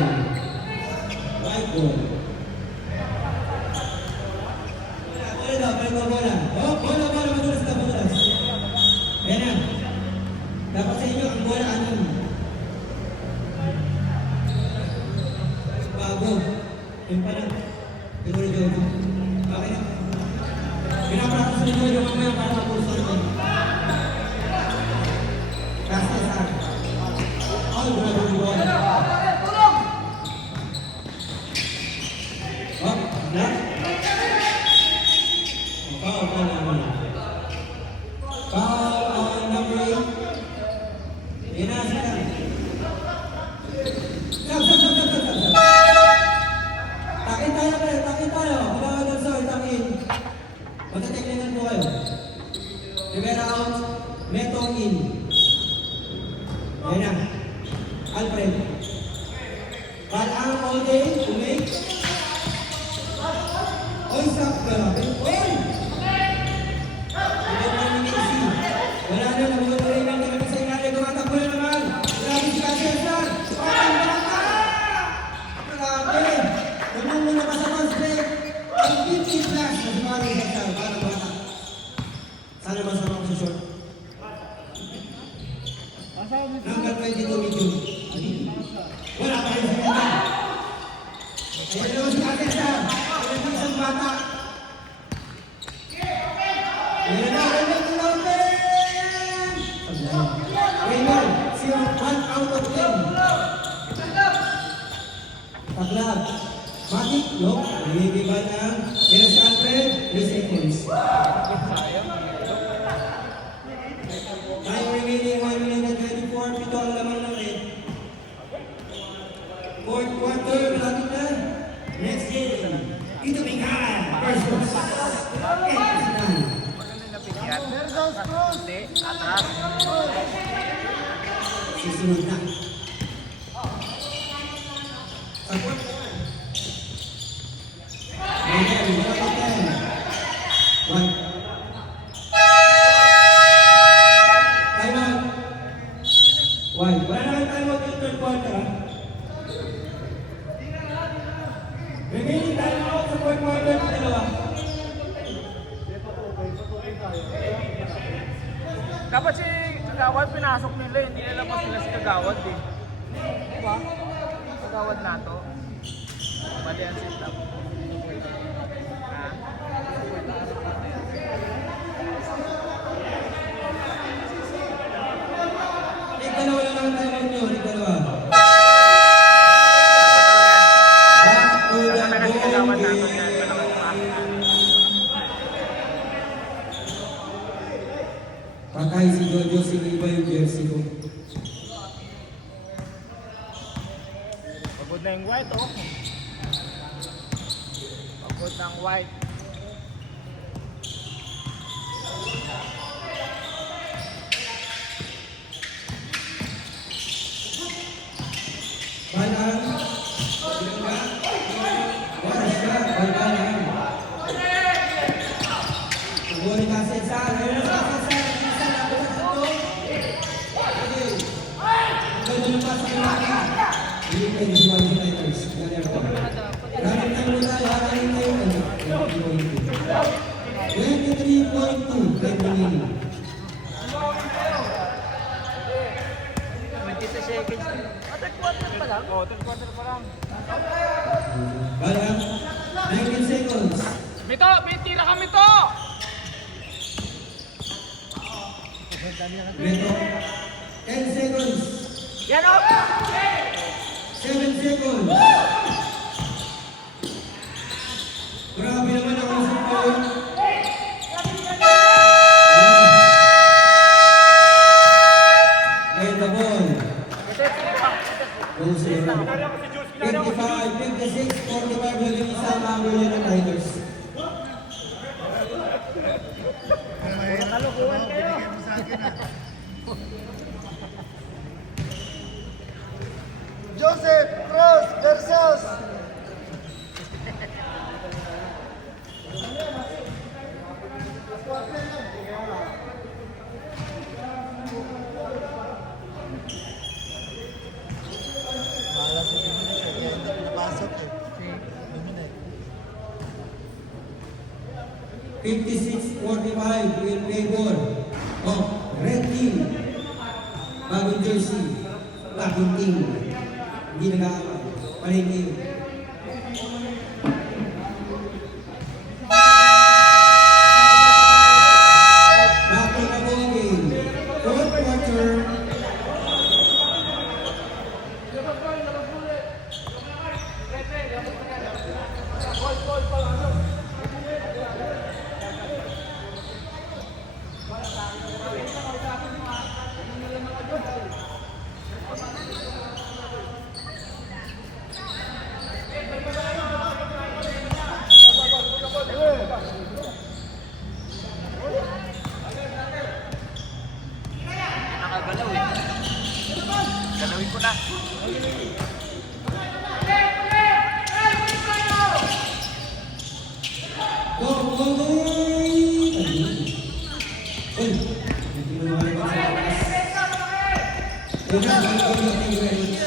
White ball. Bola daw, bola, bola. Oh, bola, bola, madulas na, madulas. Yan na. Dapat sa inyo, ang bola, anong? Bago. Yung pala. Siguro dyan. Okay na. Pinapractice ninyo yung mamaya para mapulso naman. Kasi sa all grabe yung bola. Oh, na? Foul on number 8. Foul on number 8. Inasitan. Stop. Takin tayo pre, takin tayo. Kailangan ng sir, takin. Magtateklingan po kayo. Rivera out, Neto in. Yan na. Alfred. Balang all day, umay. Oy, stop ka. Oy! Wala na, nabuhat na rin ang kami sa inalim. Tumatakbo na naman. Grabe si Cesar. Grabe. Huwag mo na pasabas, break. Ang 50 flash. Mas marami sa Cesar. Para bata. Sana masama ko sa short. Number 22, medium. Wala pa rin sa kanya. Ayan naman si Cesar. Ayan naman isang bata. Ayan na, Raymond, siya 1 out of 10. Taglab. Matik, no? Nagigibal ang Eros Alfred, 3 seconds. Time remaining 1 minute and 24. Pito ang lamang ng red. Fourth quarter, malapit na. Next game. Tito Minghan versus Edison. Hindi, atras. Susunod na. Support naman. Ayan, 1 One. Time out. One. Wala na kang time out yung third quarter, ha? Remaining time out sa fourth quarter, dalawa. Dapat si Kagawad pinasok nila, hindi nila pa sila si Kagawad eh. Diba? Kagawad na to. Mali ang setup. Dalawa lang ang time out nyo, dalawa. Back to the ball game. Patay si Jojo, siniba yung jersey ko. Pagod na yung white, oh. Pagod ng white. Balang. Waras ka, balang. Naguli ka sa isa. Ayun na sa isa. Pwede na pa sa kanila. Hindi pwede si Wally Lighters. Galing tayo na tayo. Galing tayo. 23.2. Time remaining. 20 seconds. Third quarter pa lang? Oo, third quarter pa lang. Balang. 19 seconds. Mito! Tira ka, Mito! Beto. 10 seconds. Yan, oh! 7 seconds. Grabe naman ang usap ko. Get the ball. Goes to the right. 55, 56, 45 lang yung isang Magulo ng Tigers. Kalukuhan kayo. Binigyan mo sa akin ah. Joseph Cruz versus Malas sa Dominic kaya hindi pinapasok eh. Dominic. 56-45 in favor of Red Team. Bagong jersey, bagong team. Hindi nag-aaway. Palengke. Back to the ball game. Fourth quarter. Nakagalaw eh. Galawin ko na. Go, go, go! Uy! Hindi mo naman ba sa labas? Ayun na, thank you very much.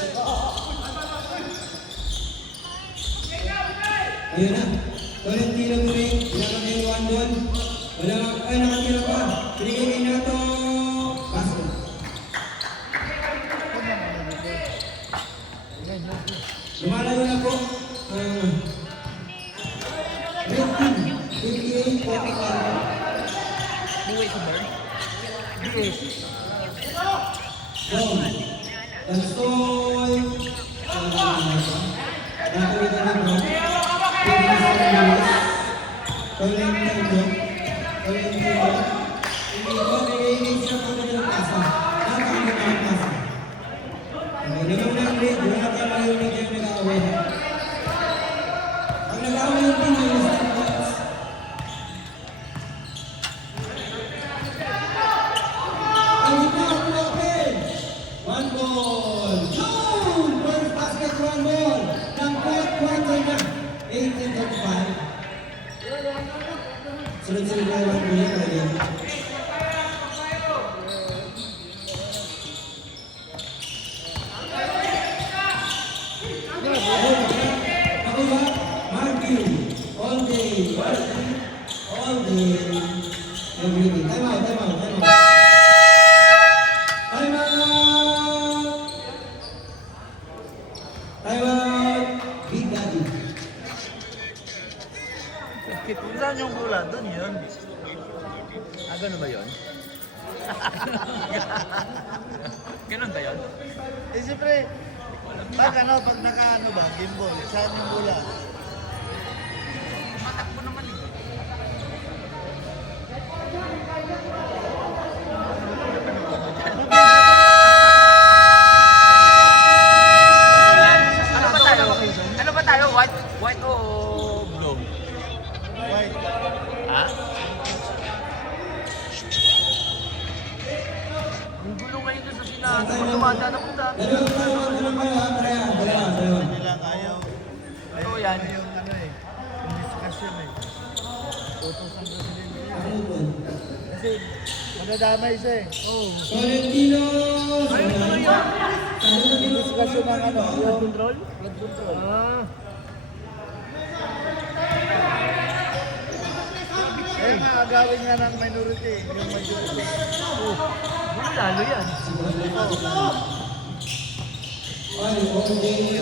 Ayun na. Tolentino Turing, pinaka kayo 1 ball. Wala nga, ay nakatira pa. Pinigay kayo na ito. Paso. Lumalayo na po. Red Team, 58-45. Buhay si Bar. Yes. Bom. Tansoy. Nakawitan na bro. Tolentino. Tolentino. Hindi ko, nagiging siya po na yung pasa. Nakakagin ang pasa. Ay, naman ng red. Wala ka marinig yung nag-away. Ang nag-away yung team yung stop points. Ang gitna ang open. 1 ball. June! First basket, 1 ball. Ng fourth quarter na. 18-35. Sunod-sunod na lang po yan. Ayan. Ako ba? Marvin. All day. All day. Everything. Time out, time out, time out. Time out! Time out! Big Daddy. Kung saan yung bola? Doon yun. Ah, ganun ba yun? Ganun ba yun? Eh siyempre, pag naka ba, game ball, saan yung bola? Matakbo naman eh. Ano ba tayo? Ano ba tayo? White o blue? White. Ha? Ang gulo ngayon doon sa sinabi. Tumanda na punta. Dalawang kayo ha? Dalawa. Nila ayaw. Oo yan. Yung ano eh, yung discussion eh. Utos ang presidente yun. Ano po? Kasi madadamay siya eh. Tolentino! Yung discussion ng ano, yung Control? flood control. Eh, agawin nga ng minority, yung majority. Hindi lalo yan. Ay, okay.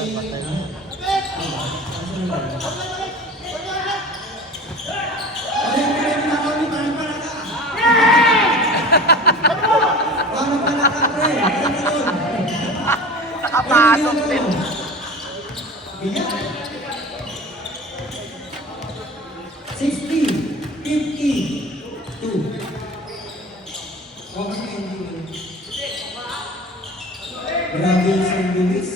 Nakapasok din. Biyak. 60, 52. Okay, grabe yung San Luis.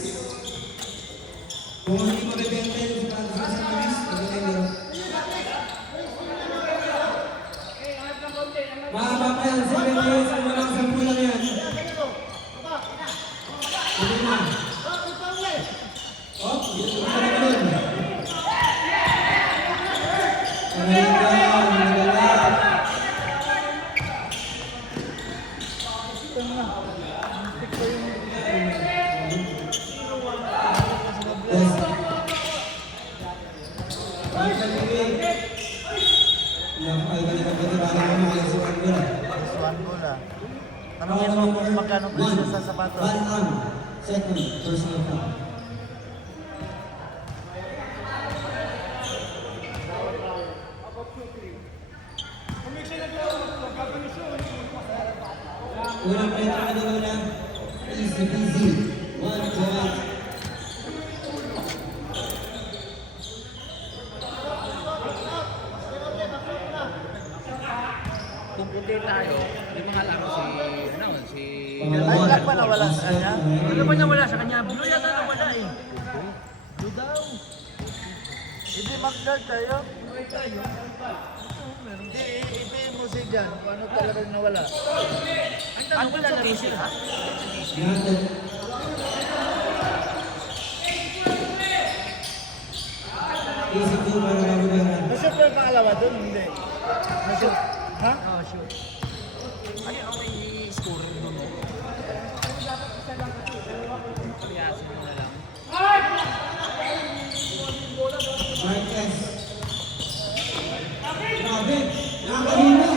Kung hindi mabibenta yung sa San Luis, maganda yun. Mahaba pa yan, 7 minutes, ang walang 10 lang yan. Hindi na. Oh, dito na naman. One goal ah. Tanongin mo kung magkano presyo sa sapatos. Balang, second, personal foul. Unang prito na dalawa na. Easy peasy. 1 point. Kung hindi tayo, di mga lang si Ay, ilan pa nawala sa kanya? Ano ba nawala sa kanya? Blue yata nawala eh. Blue daw. Hindi mag-guard tayo. Hindi, ipiin mo si Jan kung ano talaga nawala. Ang wala na rin sila. Easy two para kabugaran. Nashoot ba yung pangalawa doon? Hindi. Nashoot. Ha? Oh, shoot. Ay, may scorer doon. Payasin mo na lang. Marquez. Grabe, nakakahina.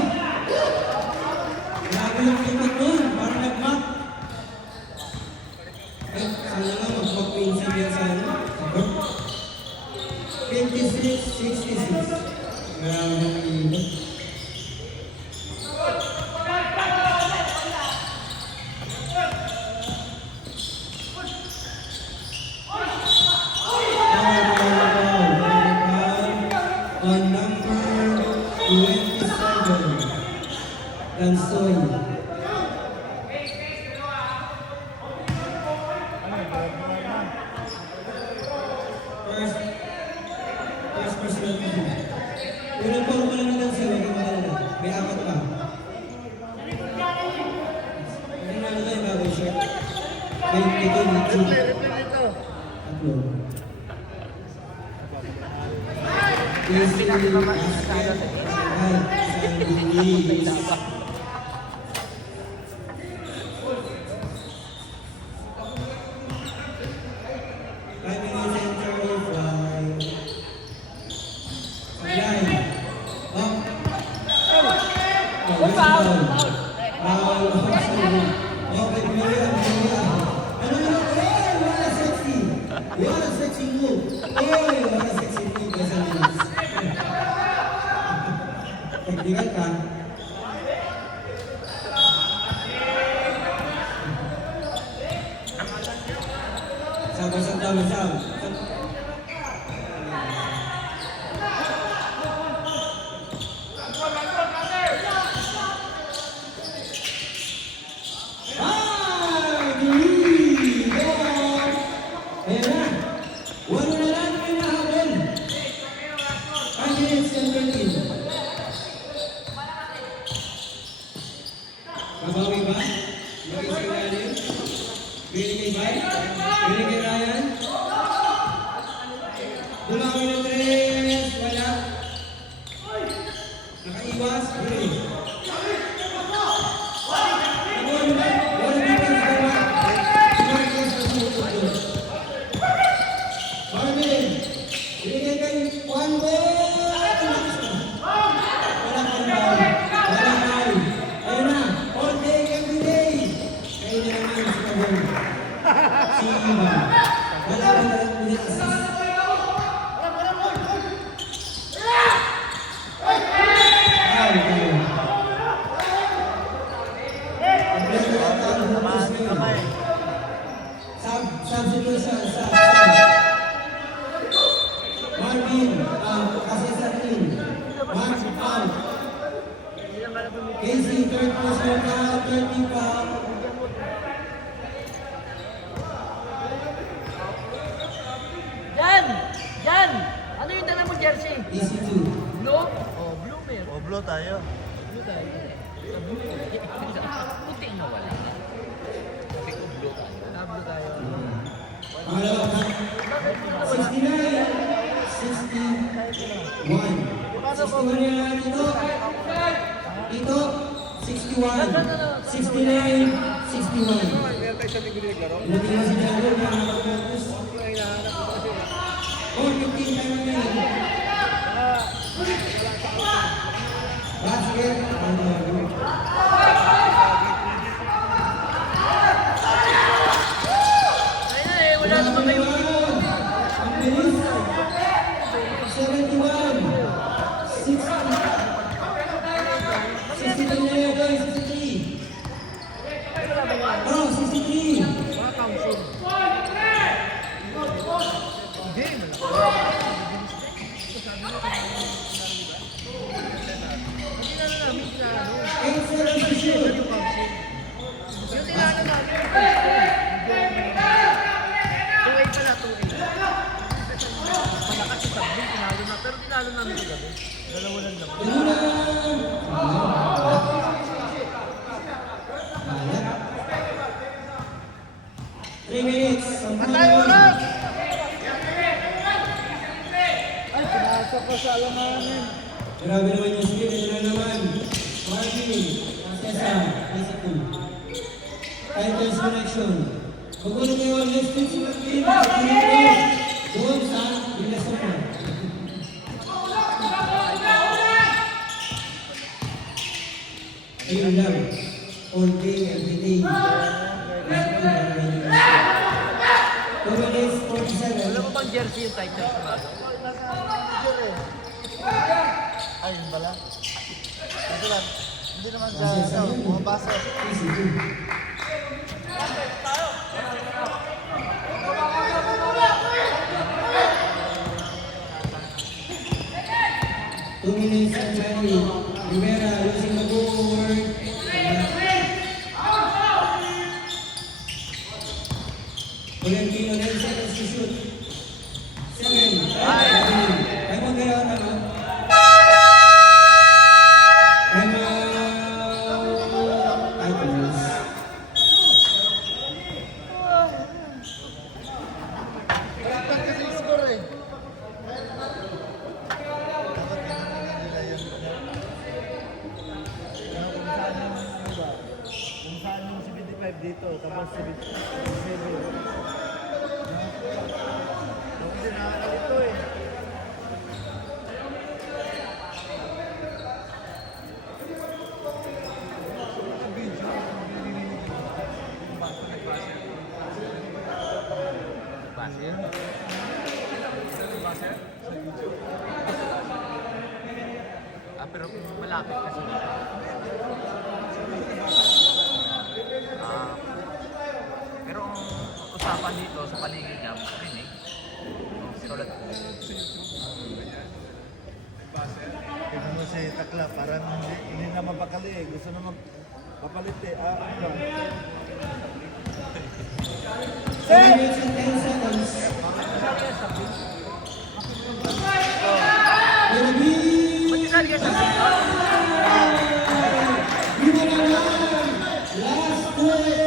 Grabe yung tipat nun, parang nag-map. Eh, sana nga mag-map pinsan yan sa ano. 56-66. Grabe yung ibig. On number 27, Gansoy. First personal foul. Unang foul pa lang ng Gansoy, hindi magalala. May apat pa. Ano na yung bagay siya? 22, 22. Replay ito. Tatlo. Easy, basket, Sandy. Five minutes and 35. Supply. Up. Oh, foul. Foul. Okay, Miriam. Ano na? Hey, what a sexy. What a sexy move. Hey, what a sexy move. Technical ka. Sabay-sabay dami sab. Ayan na. Walo na lang may nahabol. 5 minutes and 20. Mabawi ba? Bagay sa ilalim? Bili kay Bay? Bili kay Ryan? Bumawi ng 3. Wala. Nakaiwas? Bili. Wala defense ba ba? Marquez na sumusunod doon. Marvin, binigay kay Juan Bell. Wala kang ball. Wala ball. Ayun na. All day, every day. Kayo na naman si Kabon. Si Ivan. Wala kang dalang minute assist. Ay, tayo. Kompleto yata ang hukos na yun. Substitution, sub. Marvin, kasi sa team. Mark out. Casey, third personal foul, 30 foul. Yan! Yan! Ano yung dala mo jersey? DC2. Blue? Oh, blue meron. Oblo tayo. Blue tayo. Puti na wala. Sabi ko, blue tayo. Blue tayo. Pangalawa, 69, 61. 61 yan natin ito. Ito, 61. 69, 61. Ilagay mo si Django, nakakapagpapos. 4:15 tayo namin. Basket. Ayun na eh, wala naman kayo. Ang bilis. 71. 60. 63 na yun, guys. 63. Oh, 63. Mga council. Eight seconds to shoot. Yung tinalo namin. 2-8 pala, 2-8. Malakas yung sabbing, tinalo na. Pero tinalo namin ito gabi. Dalawa lang naman. Balat. 3 minutes. Patay oras! Ay, pinasok ko sa alanganin. Grabe naman yung speed. Ito na naman. Marvin. Cesar. Basic 2. Titles connection. Magulit kayo ang next week si Marvin. Doon sa Villasopa. Ayun lang. All day, every day. Basic 2. 2 minutes, 47. Wala mo bang jersey yung title ko ba? Ay, yun pala. Ito lang. Hindi naman sa mga basa. Easy 2. Two minutes and Johnny Rivera using the board. Valentino, 9 seconds to shoot. 7. Ay mo gaya tama. Ay mo. Ay please. Baliktad kasi yung score eh. Dapat nila yun. Kung saan yung 75 dito, tapos 77. Kasi nakakalito eh. Basir? Pero malapit kasi. Pero ang usapan dito sa paligid niya, rinig. Sulat ko. Tignan mo si Takla, parang hindi na mapakali eh. Gusto na magpapalit eh. Ano? 7 minutes and 10 seconds. Ba't isali ka sa Lima na lang. Last 2 minutes.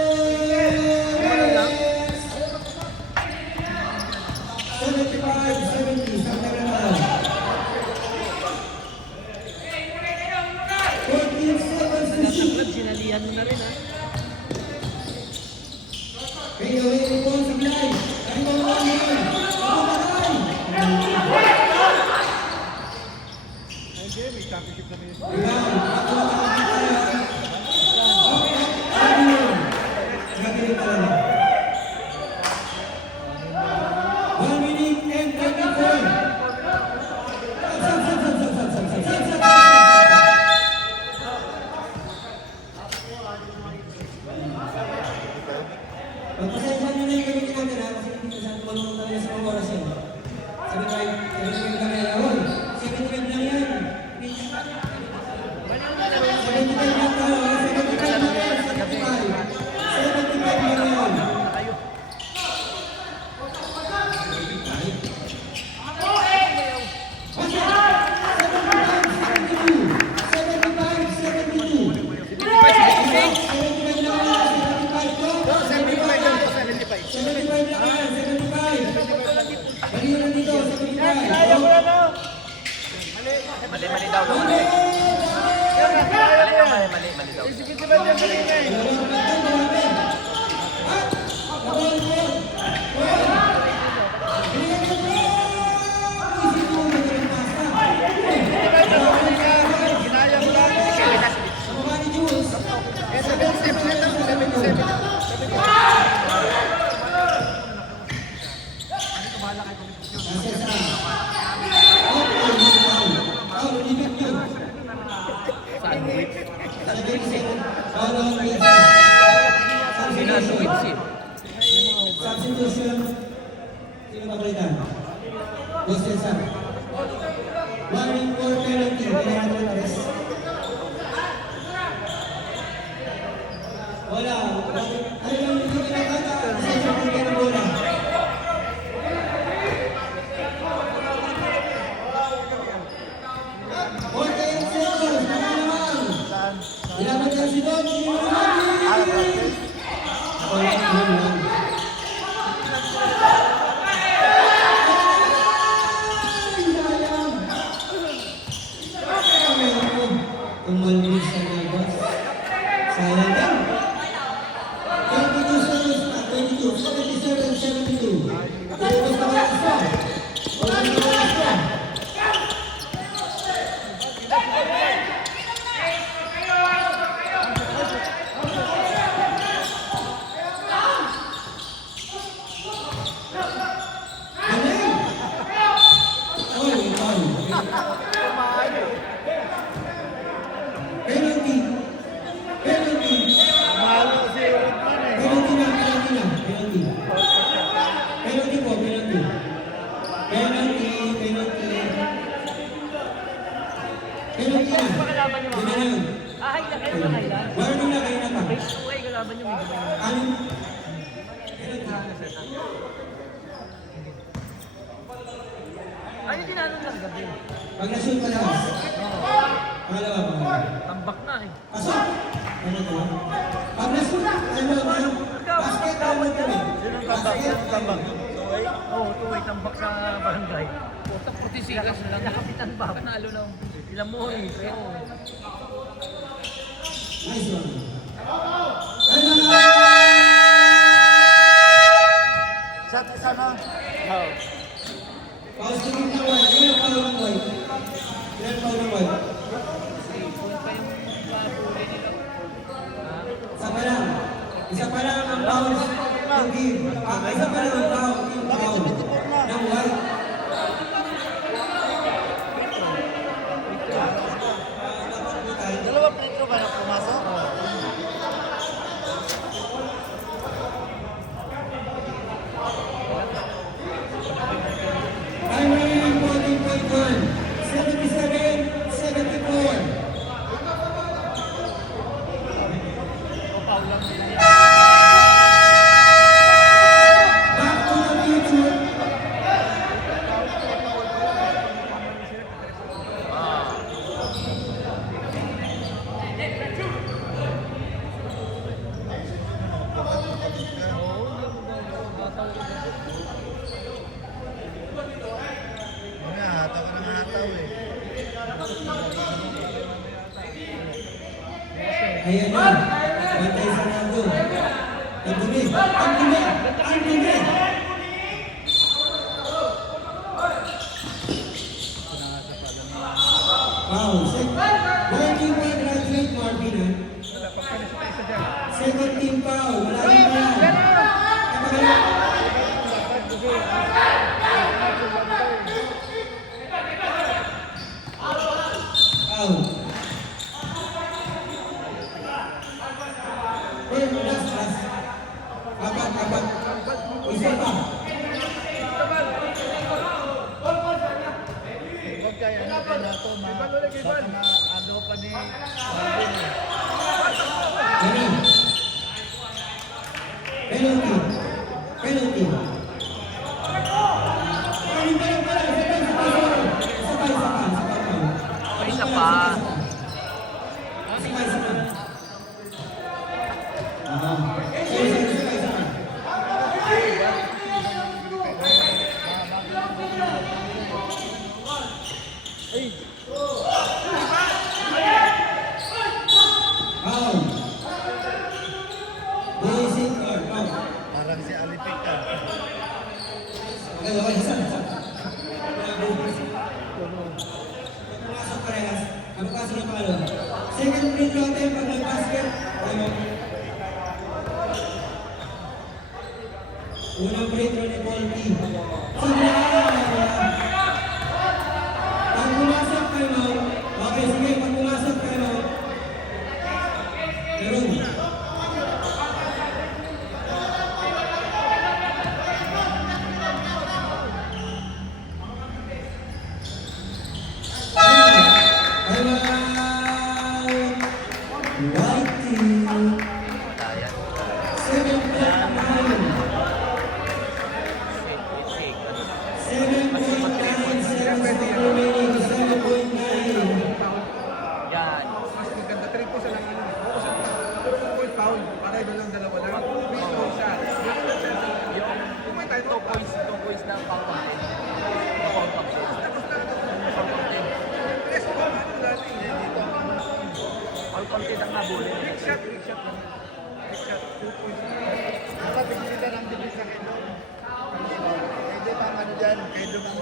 75-70. Sampai na lang. 14 seconds to shoot. club, sinalihan mo na rin ha. Fade away rebound sa Blay. Rebound naman. Hindi, may championship na rin. Pagpasensya nyo na yung gamitin natin ha, kasi hindi ko saan tulong talaga sa mga oras yan. 75 lang yan. 75 lang yan. 75 lang tayo ha. 75 lang yan. 75 lang yan. Tayo. 75-72. 75-72. Mali daw. Sige, di ba dyan kanina eh? Ginaya mo lang. Eh, 77. Sandwich. Sinaswitch eh. Substitution. Sino papalitan? Dos Cesar. Warning for penalty. Kailangan ng rest. Wala. Ano lang yung kinakata? Sa mga ng bola. Forte yung seconds. Ano naman? Ilaban niya si Don. Sino naman? Wala naman. Tumalbis sa labas. Sayang lang. 22 seconds na. 22. 77, 72. Ubus na oras na. Ubus na oras na. Galing! Oy, oy. Penalty. Penalty. Mahalo si Rodman eh. Penalty na, penalty na. Penalty. Penalty po, penalty. Penalty, penalty. Penalty na. Kalaban niyo Hindi mga. na yun. Ah, highlight. Ano ba highlight? Warning na kayo na pa. Face to way, kalaban niyo medyo may. Ano? Ay, tinanong lang gabi. Pag na-shoot pa lang. Pangalawa, pangalawa. Tambak na eh. Pasok! Ano to? Pag na-shoot, ano? Basket, ano kami? Sinong tambak? Sinong tambak? Oo, tuway tambak sa barangay. Putak puti sigas lang. Nakapitan ba? Panalo lang. Ilan mo eh. Pero, Nice one. Ano? Shot isa na. Oo. Paus sa ng white. Ilan ang paul ng white? Ilan ang paul ng white? Isa pa lang. Isa pa lang ang paul ng game. Isa pa lang ang paul ng white. Dalawa free throw ba na pumasok? Time remaining 14.1. 77-74. Back to the future. Nga, hataw ka ng hataw eh. Ayan na. Bantay sa Nando. Ang dumi. Ang dumi. Ang dumi. Wow. Working by graduate Marvin ha. Second team foul. Wala rin na yan. Foul. Last. Apat. Isa pa. Huwag kaya natin na ito baka ano pa ni Marvin eh. Ganun. Foul. Basic card. Foul. Parang si Alipita. Okay, okay. Isa. Pumasok parehas. Ang pasok ng pangalawa. Second free throw attempt pag nag-basket. Ano? Unang free throw ni Paul T. Sige! Pag pumasok kayo, okay, sige, pag pumasok kayo, meron. Yan. Mas maganda, 3 po sa lang ano. Puro point foul. Pareho na lang dalawa lang. Free throw siya. Kung may tayo 2 points na foul content. Foul content. Yes, po, ano dati. Dito. Foul content ang nabuli. Big shot lang. Big shot, 2 points. Dapat bigyan ka ng dibig sa Kedo. Kedo ang ano dyan. Kedo ang...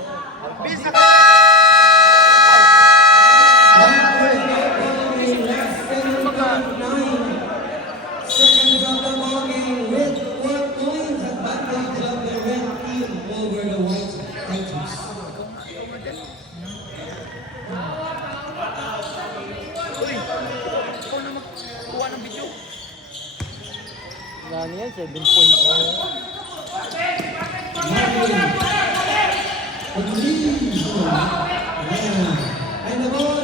Bisa ka! Seconds of the ball game with 4 points. Advantage of the red team over the white Titans. Uy! Ikaw na magkuha ng video. Ano yan? 7 points. And the ball